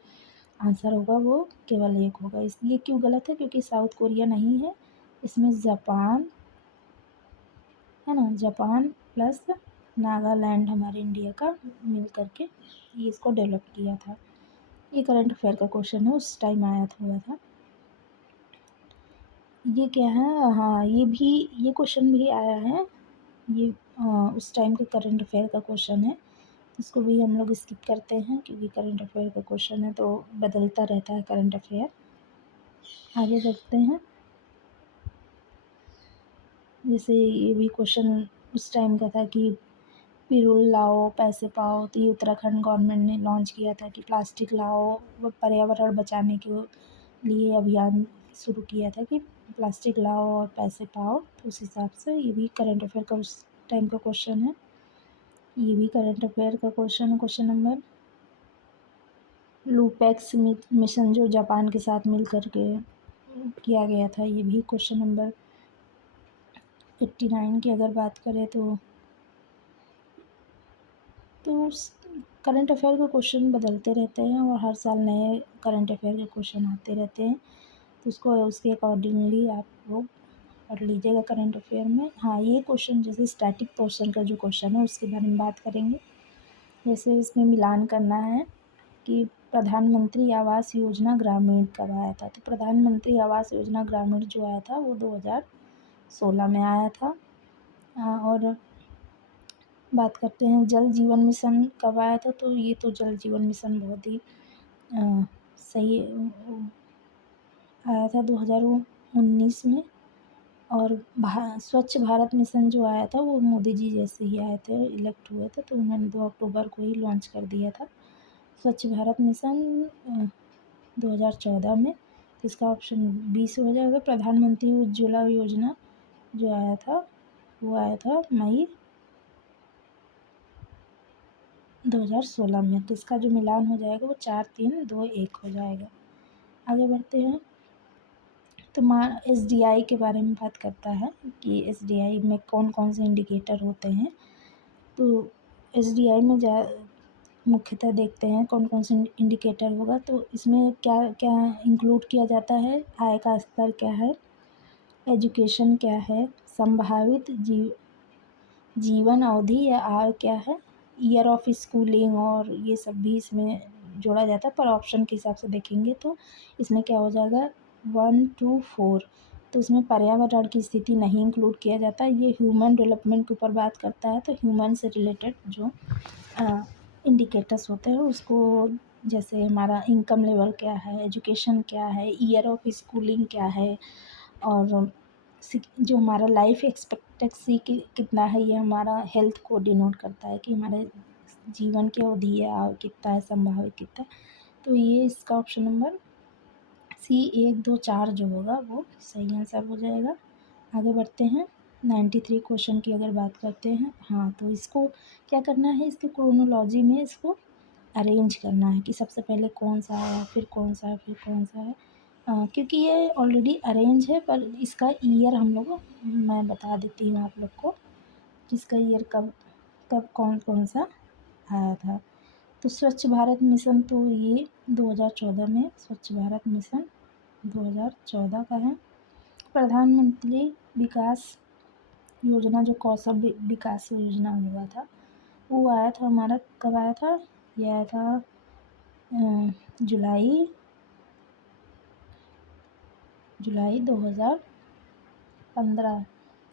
आंसर होगा वो केवल 1 होगा। इसलिए क्यों गलत है, क्योंकि साउथ कोरिया नहीं है, इसमें जापान है ना, जापान प्लस नागालैंड हमारे इंडिया का मिल करके ये इसको डेवलप किया था। ये करंट अफेयर का क्वेश्चन है, उस टाइम आया हुआ था। ये क्या है, हाँ ये क्वेश्चन भी आया है। ये उस टाइम के करंट अफेयर का क्वेश्चन है। इसको भी हम लोग स्किप करते हैं क्योंकि करंट अफेयर का क्वेश्चन है तो बदलता रहता है करंट अफेयर। आगे बढ़ते हैं। जैसे ये भी क्वेश्चन उस टाइम का था कि पिरूल लाओ पैसे पाओ, तो ये उत्तराखंड गवर्नमेंट ने लॉन्च किया था कि प्लास्टिक लाओ, वो पर्यावरण बचाने के लिए अभियान शुरू किया था कि प्लास्टिक लाओ और पैसे पाओ। तो उस हिसाब से ये भी करंट अफेयर का उस टाइम का क्वेश्चन है। ये भी करंट अफेयर का क्वेश्चन है। क्वेश्चन नंबर लूपेक्स मिशन जो जापान के साथ मिल कर के किया गया था, ये भी क्वेश्चन नंबर 89 की अगर बात करें तो करंट अफेयर के क्वेश्चन बदलते रहते हैं और हर साल नए करंट अफेयर के क्वेश्चन आते रहते हैं, तो उसको उसके अकॉर्डिंगली आप लोग पढ़ लीजिएगा करंट अफेयर में। हाँ, ये क्वेश्चन जैसे स्टैटिक पोर्शन का जो क्वेश्चन है उसके बारे में बात करेंगे। जैसे इसमें मिलान करना है कि प्रधानमंत्री आवास योजना ग्रामीण कब आया था। तो प्रधानमंत्री आवास योजना ग्रामीण जो आया था वो 2016 में आया था। और बात करते हैं जल जीवन मिशन कब आया था। तो ये तो जल जीवन मिशन बहुत ही सही आया था 2019 में। और स्वच्छ भारत मिशन जो आया था वो मोदी जी जैसे ही आए थे, इलेक्ट हुए थे, तो उन्होंने 2 अक्टूबर को ही लॉन्च कर दिया था स्वच्छ भारत मिशन 2014 में। इसका ऑप्शन 20 हो जाएगा। प्रधानमंत्री उज्ज्वला योजना जो आया था वो आया था मई 2016 में। तो इसका जो मिलान हो जाएगा वो 4-3-2-1 हो जाएगा। आगे बढ़ते हैं। तो SDI के बारे में बात करता है कि SDI में कौन कौन से इंडिकेटर होते हैं। तो SDI में मुख्यतः देखते हैं कौन कौन से इंडिकेटर होगा। तो इसमें क्या क्या इंक्लूड किया जाता है। आय का स्तर क्या है, एजुकेशन क्या है, संभावित जीवन अवधि या आय क्या है, ईयर ऑफ स्कूलिंग, और ये सब भी इसमें जोड़ा जाता है। पर ऑप्शन के हिसाब से देखेंगे तो इसमें क्या हो जाएगा 1 to 4। तो इसमें पर्यावरण की स्थिति नहीं इंक्लूड किया जाता। ये ह्यूमन डेवलपमेंट के ऊपर बात करता है, तो ह्यूमन से रिलेटेड जो इंडिकेटर्स होते हैं उसको, जैसे हमारा इनकम लेवल क्या है, एजुकेशन क्या है, ईयर ऑफ स्कूलिंग क्या है, और जो हमारा लाइफ एक्सपेक्टेंसी कितना है, ये हमारा हेल्थ को डिनोट करता है कि हमारे जीवन की अवधि या कितना है, संभावित कितना। तो ये इसका ऑप्शन नंबर C 1 2 4 जो होगा वो सही आंसर हो जाएगा। आगे बढ़ते हैं। 93 क्वेश्चन की अगर बात करते हैं, हाँ तो इसको क्या करना है, इसके क्रोनोलॉजी में इसको अरेंज करना है कि सबसे पहले कौन सा आया, फिर कौन सा है, फिर कौन सा है। क्योंकि ये ऑलरेडी अरेंज है, पर इसका ईयर हम लोग मैं बता देती हूँ आप लोग को, इसका ईयर कब कब कौन कौन सा आया था। तो स्वच्छ भारत मिशन तो ये 2014 में स्वच्छ भारत मिशन 2014 का है। प्रधानमंत्री विकास योजना जो कौशल विकास योजना हुआ था वो आया था हमारा, कब आया था, ये आया था जुलाई 2015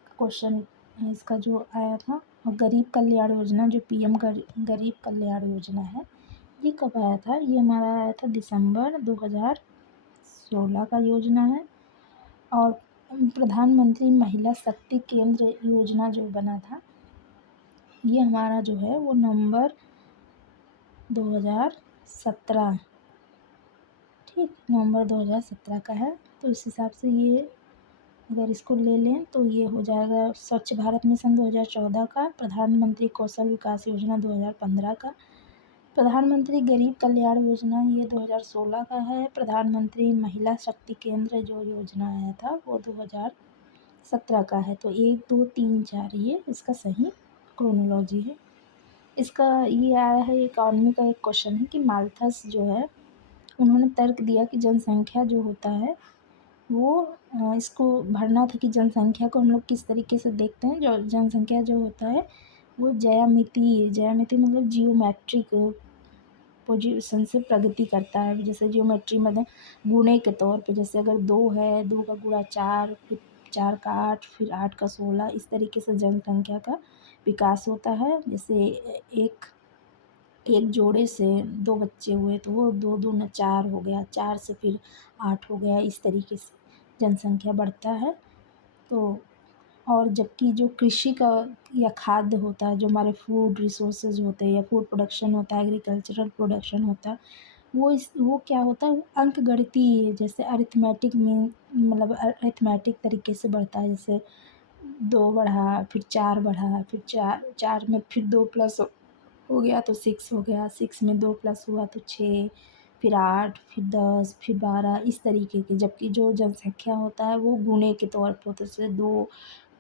का क्वेश्चन इसका जो आया था। और गरीब कल्याण योजना जो PM गरीब कल्याण योजना है ये कब आया था, ये हमारा आया था दिसंबर 2016 का योजना है। और प्रधानमंत्री महिला शक्ति केंद्र योजना जो बना था ये हमारा जो है वो नवंबर 2017, ठीक, नवंबर 2017 का है। तो इस हिसाब से ये अगर इसको ले लें तो ये हो जाएगा स्वच्छ भारत मिशन 2014 का, प्रधानमंत्री कौशल विकास योजना 2015 का, प्रधानमंत्री गरीब कल्याण योजना ये 2016 का है, प्रधानमंत्री महिला शक्ति केंद्र जो योजना आया था वो 2017 का है। तो 1 2 3 4 ये इसका सही क्रोनोलॉजी है। इसका ये आया है इकॉनमी का एक क्वेश्चन है कि माल्थस जो है उन्होंने तर्क दिया कि जनसंख्या जो होता है वो इसको भरना था कि जनसंख्या को हम लोग किस तरीके से देखते हैं। जो जनसंख्या जो होता है वो ज्यामितीय मतलब जियोमेट्रिक पोजीशन से प्रगति करता है। जैसे ज्योमेट्री में गुणे के तौर पे, जैसे अगर 2 है, 2 का गुणा 4, फिर 4 का 8, फिर 8 का 16, इस तरीके से जनसंख्या का विकास होता है। जैसे एक जोड़े से 2 बच्चे हुए तो वो 2 दूना 4 हो गया, 4 से फिर 8 हो गया, इस तरीके से जनसंख्या बढ़ता है। तो और जबकि जो कृषि का या खाद्य होता है, जो हमारे फूड रिसोर्सेज होते हैं या फूड प्रोडक्शन होता है, एग्रीकल्चरल प्रोडक्शन होता है, वो क्या होता है, वो अंकगणितीय है। जैसे अरिथमेटिक में, मतलब अरिथमेटिक तरीके से बढ़ता है। जैसे 2 बढ़ा, फिर 4 बढ़ा, फिर 4 में फिर 2 प्लस हो गया तो 6 हो गया, 6 में 2 प्लस हुआ तो 6, फिर 8, फिर 10, फिर 12, इस तरीके के। जबकि जो जनसंख्या होता है वो गुणे के तौर पे होता है। जैसे 2,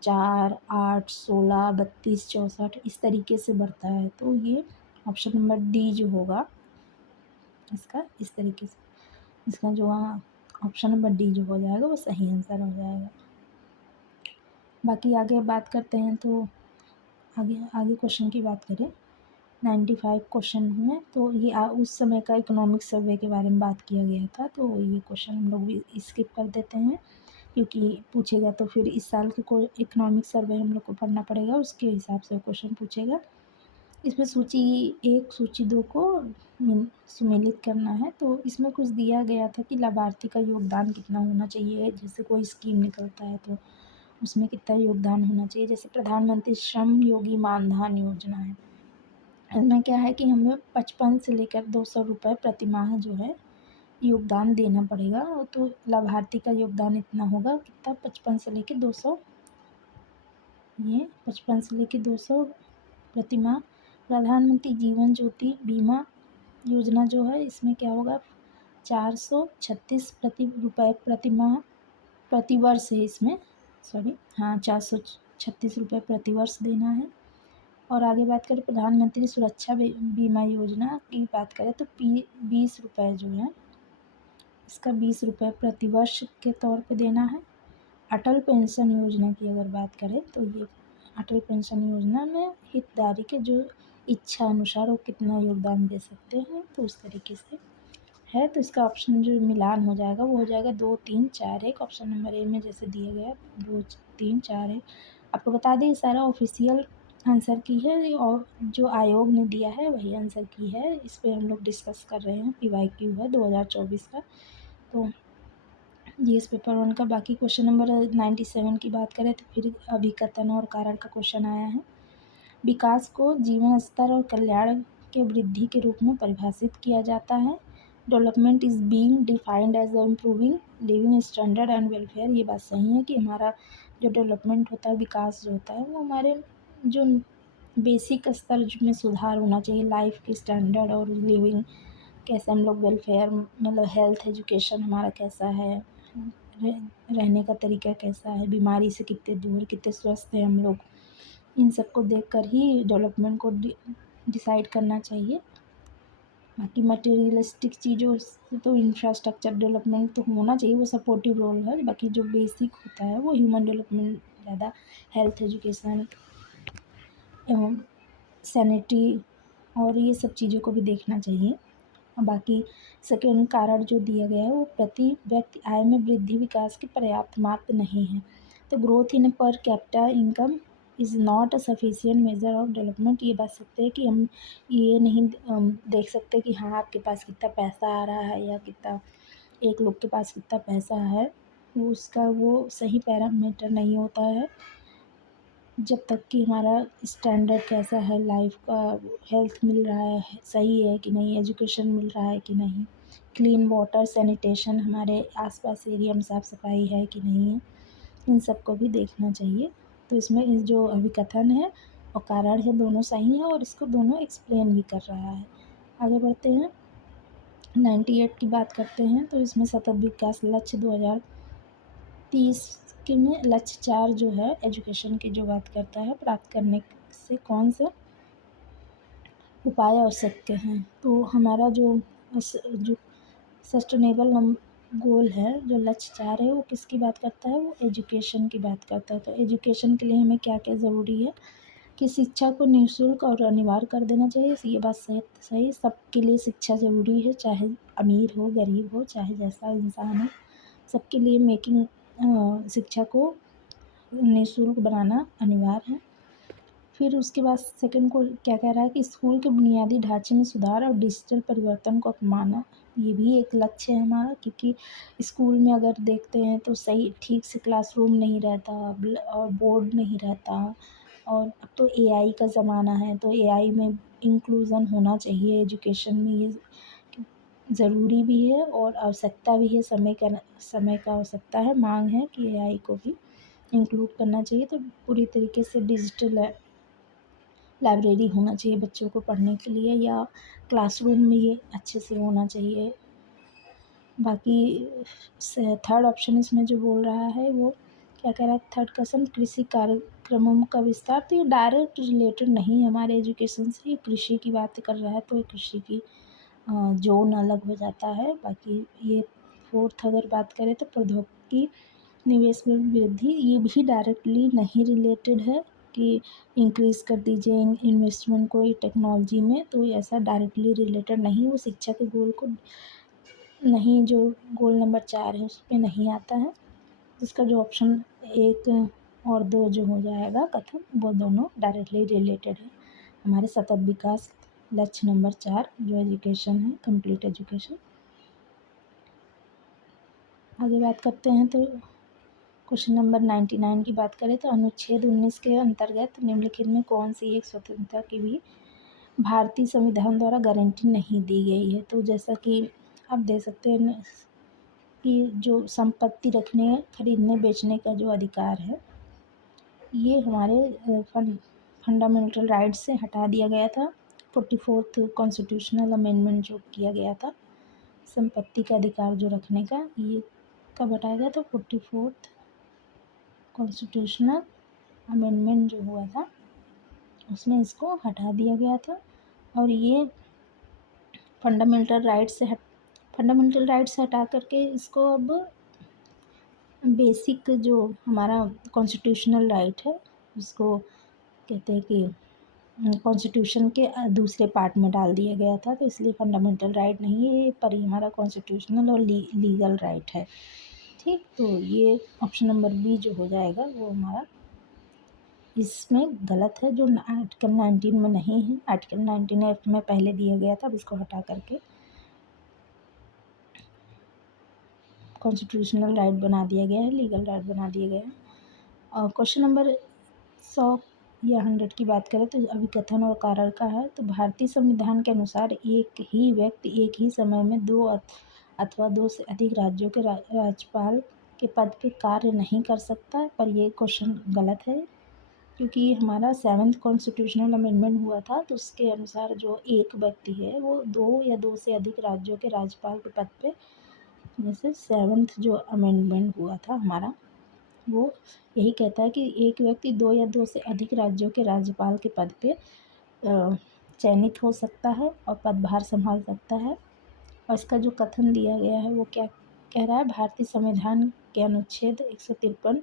4, 8, 16, 32, 64, इस तरीके से बढ़ता है। तो ये ऑप्शन नंबर डी जो होगा इसका, इस तरीके से इसका जो ऑप्शन नंबर डी जो हो जाएगा वो सही आंसर हो जाएगा। बाकी आगे बात करते हैं, तो आगे क्वेश्चन की बात करें 95 क्वेश्चन में, तो ये उस समय का इकोनॉमिक सर्वे के बारे में बात किया गया था। तो ये क्वेश्चन हम लोग भी स्किप कर देते हैं, क्योंकि पूछेगा तो फिर इस साल के कोई इकोनॉमिक सर्वे हम लोग को पढ़ना पड़ेगा, उसके हिसाब से क्वेश्चन पूछेगा। इसमें सूची 1 सूची 2 को सुमेलित करना है। तो इसमें कुछ दिया गया था कि लाभार्थी का योगदान कितना होना चाहिए। जैसे कोई स्कीम निकलता है तो उसमें कितना योगदान होना चाहिए। जैसे प्रधानमंत्री श्रम योगी मानधन योजना है, इसमें क्या है कि हमें 55 से लेकर 200 रुपये प्रति माह जो है योगदान देना पड़ेगा। तो लाभार्थी का योगदान इतना होगा, कितना, 55 से लेकर 200, ये 55 से लेकर 200 प्रति माह। प्रधानमंत्री जीवन ज्योति बीमा योजना जो है, इसमें क्या होगा, 436 रुपये प्रति माह, प्रति वर्ष है इसमें, सॉरी, हाँ, 436 रुपये प्रति वर्ष देना है। और आगे बात करें प्रधानमंत्री सुरक्षा बीमा योजना की बात करें तो 20 रुपये जो है इसका 20 रुपये प्रति वर्ष के तौर पे देना है। अटल पेंशन योजना की अगर बात करें तो ये अटल पेंशन योजना में हितधारी के जो इच्छा अनुसार वो कितना योगदान दे सकते हैं, तो उस तरीके से है। तो इसका ऑप्शन जो मिलान हो जाएगा वो हो जाएगा 2, 3, 4, 1। ऑप्शन नंबर ए में जैसे दिया गया 2, 3, 4, 1। आपको बता दें ये सारा ऑफिशियल आंसर की है, और जो आयोग ने दिया है वही आंसर की है। इस पर हम लोग डिस्कस कर रहे हैं, PYQ है 2024 का। तो ये इस पेपर 1 का। बाकी क्वेश्चन नंबर 97 की बात करें तो फिर अभिकथन और कारण का क्वेश्चन आया है। विकास को जीवन स्तर और कल्याण के वृद्धि के रूप में परिभाषित किया जाता है। Development is being defined as improving living standard and welfare. ये बात सही है कि हमारा जो डेवलपमेंट होता है, विकास जो होता है, वो हमारे जो बेसिक स्तर में सुधार होना चाहिए, लाइफ के स्टैंडर्ड और लिविंग, कैसे हम लोग वेलफेयर, मतलब हेल्थ एजुकेशन हमारा कैसा है, रहने का तरीका कैसा है, बीमारी से कितने दूर, कितने स्वस्थ हैं हम लोग, इन सब को देखकर ही डेवलपमेंट को डिसाइड करना चाहिए। बाकी मटेरियलिस्टिक चीज़ों से तो इंफ्रास्ट्रक्चर डेवलपमेंट तो होना चाहिए, वो सपोर्टिव रोल है। बाकी जो बेसिक होता है वो ह्यूमन डेवलपमेंट ज़्यादा, हेल्थ एजुकेशन एवं सैनिटरी और ये सब चीज़ों को भी देखना चाहिए। और बाकी सेकेंड कारण जो दिया गया है वो प्रति व्यक्ति आय में वृद्धि विकास की पर्याप्त मात्रा नहीं है। तो growth in per capita income is not a sufficient measure of development. ये बात सकते हैं कि हम ये नहीं देख सकते कि हाँ आपके पास कितना पैसा आ रहा है या कितना, एक लोग के पास कितना पैसा है, वो उसका वो सही पैरामीटर नहीं होता है। जब तक कि हमारा स्टैंडर्ड कैसा है लाइफ का, हेल्थ मिल रहा है सही है कि नहीं, एजुकेशन मिल रहा है कि नहीं, क्लीन वाटर, सैनिटेशन, हमारे आसपास एरिया में साफ़ सफाई है कि नहीं है, इन सब को भी देखना चाहिए। तो इसमें इस जो अभिकथन है और कारण है दोनों सही है और इसको दोनों एक्सप्लेन भी कर रहा है। आगे बढ़ते हैं, 98 की बात करते हैं। तो इसमें सतत विकास लक्ष्य 2030 के में लक्ष्य 4 जो है एजुकेशन की जो बात करता है, प्राप्त करने से कौन से उपाय आवश्यक हैं। तो हमारा जो सस्टेनेबल गोल है, जो लक्ष्य 4 है, वो किसकी बात करता है, वो एजुकेशन की बात करता है। तो एजुकेशन के लिए हमें क्या क्या ज़रूरी है कि शिक्षा को निःशुल्क और अनिवार्य कर देना चाहिए। ये बात सही, सबके लिए शिक्षा ज़रूरी है, चाहे अमीर हो, गरीब हो, चाहे जैसा इंसान हो, सबके लिए शिक्षा को निःशुल्क बनाना अनिवार्य है। फिर उसके बाद सेकंड को क्या कह रहा है कि स्कूल के बुनियादी ढांचे में सुधार और डिजिटल परिवर्तन को अपनाना, ये भी एक लक्ष्य है हमारा, क्योंकि स्कूल में अगर देखते हैं तो सही ठीक से क्लासरूम नहीं रहता और बोर्ड नहीं रहता, और अब तो एआई का ज़माना है, तो एआई में इंक्लूज़न होना चाहिए एजुकेशन में, ये ज़रूरी भी है और आवश्यकता भी है, समय का आवश्यकता है, मांग है कि एआई को भी इंक्लूड करना चाहिए। तो पूरी तरीके से डिजिटल लाइब्रेरी होना चाहिए बच्चों को पढ़ने के लिए, या क्लासरूम में ये अच्छे से होना चाहिए। बाकी थर्ड ऑप्शन इसमें जो बोल रहा है वो क्या कह रहा है, थर्ड क्वेश्चन, कृषि कार्यक्रमों का विस्तार, तो ये डायरेक्ट रिलेटेड नहीं है हमारे एजुकेशन से, ये कृषि की बात कर रहा है, तो ये कृषि की जोन अलग हो जाता है। बाकी ये फोर्थ अगर बात करें तो प्रौद्योगिकी निवेश में वृद्धि, ये भी डायरेक्टली नहीं रिलेटेड है कि इंक्रीज़ कर दीजिए इन्वेस्टमेंट कोई टेक्नोलॉजी में, तो ऐसा डायरेक्टली रिलेटेड नहीं, वो शिक्षा के गोल को नहीं, जो गोल नंबर 4 है उस पे नहीं आता है। इसका जो ऑप्शन 1 और 2 जो हो जाएगा कथन, वो दोनों डायरेक्टली रिलेटेड है हमारे सतत विकास लक्ष्य नंबर 4 जो एजुकेशन है, कंप्लीट एजुकेशन। आगे बात करते हैं तो क्वेश्चन नंबर 99 की बात करें तो अनुच्छेद 19 के अंतर्गत निम्नलिखित में कौन सी एक स्वतंत्रता की भी भारतीय संविधान द्वारा गारंटी नहीं दी गई है। तो जैसा कि आप देख सकते हैं कि जो संपत्ति रखने, खरीदने, बेचने का जो अधिकार है, ये हमारे फंडामेंटल राइट से हटा दिया गया था। 44th कॉन्स्टिट्यूशनल अमेंडमेंट जो किया गया था, संपत्ति का अधिकार जो रखने का, ये कब हटाया गया था, 44th कॉन्स्टिट्यूशनल अमेंडमेंट जो हुआ था उसमें इसको हटा दिया गया था। और ये फंडामेंटल राइट से हटा करके इसको अब बेसिक जो हमारा कॉन्स्टिट्यूशनल राइट है उसको कहते हैं कि कॉन्स्टिट्यूशन के दूसरे पार्ट में डाल दिया गया था, तो इसलिए फंडामेंटल राइट नहीं है ये, पर हमारा कॉन्स्टिट्यूशनल और लीगल राइट है। ठीक, तो ये ऑप्शन नंबर बी जो हो जाएगा वो हमारा इसमें गलत है, जो आर्टिकल 19 में नहीं है। आर्टिकल 19 एक्ट में पहले दिया गया था, अब इसको हटा करके कॉन्स्टिट्यूशनल राइट बना दिया गया है, लीगल राइट बना दिया गया है। और क्वेश्चन नंबर 100 या 100 की बात करें तो अभिकथन और कारण का है। तो भारतीय संविधान के अनुसार एक ही व्यक्ति एक ही समय में अथवा दो से अधिक राज्यों के राज्यपाल के पद पे कार्य नहीं कर सकता, पर ये क्वेश्चन गलत है, क्योंकि हमारा 7th कॉन्स्टिट्यूशनल अमेंडमेंट हुआ था, तो उसके अनुसार जो एक व्यक्ति है वो 2 या 2 से अधिक राज्यों के राज्यपाल के पद पे, जैसे 7th जो अमेंडमेंट हुआ था हमारा, वो यही कहता है कि एक व्यक्ति 2 या 2 से अधिक राज्यों के राज्यपाल के पद पे चयनित हो सकता है और पदभार संभाल सकता है। और इसका जो कथन दिया गया है वो क्या कह रहा है, भारतीय संविधान के अनुच्छेद 153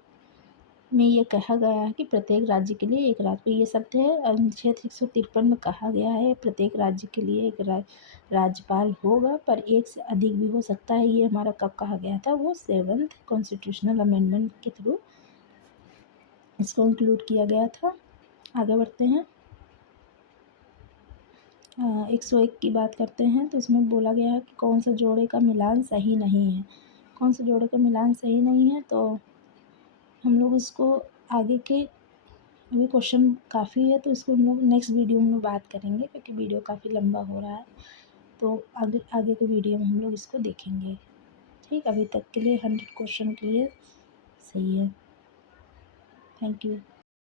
में ये कहा गया है कि प्रत्येक राज्य के लिए एक राज्य, ये सत्य है। अनुच्छेद 153 में कहा गया है प्रत्येक राज्य के लिए एक राज्यपाल होगा, पर एक से अधिक भी हो सकता है। ये हमारा कब कहा गया था, वो 7th कॉन्स्टिट्यूशनल अमेंडमेंट के थ्रू इसको इंक्लूड किया गया था। आगे बढ़ते हैं, 101 की बात करते हैं तो इसमें बोला गया है कि कौन सा जोड़े का मिलान सही नहीं है। कौन सा जोड़े का मिलान सही नहीं है, तो हम लोग इसको आगे के, अभी क्वेश्चन काफ़ी है तो इसको हम लोग नेक्स्ट वीडियो में बात करेंगे, क्योंकि वीडियो काफ़ी लंबा हो रहा है, तो आगे के वीडियो में हम लोग इसको देखेंगे। ठीक, अभी तक के लिए 100 क्वेश्चन के लिए सही है। Thank you.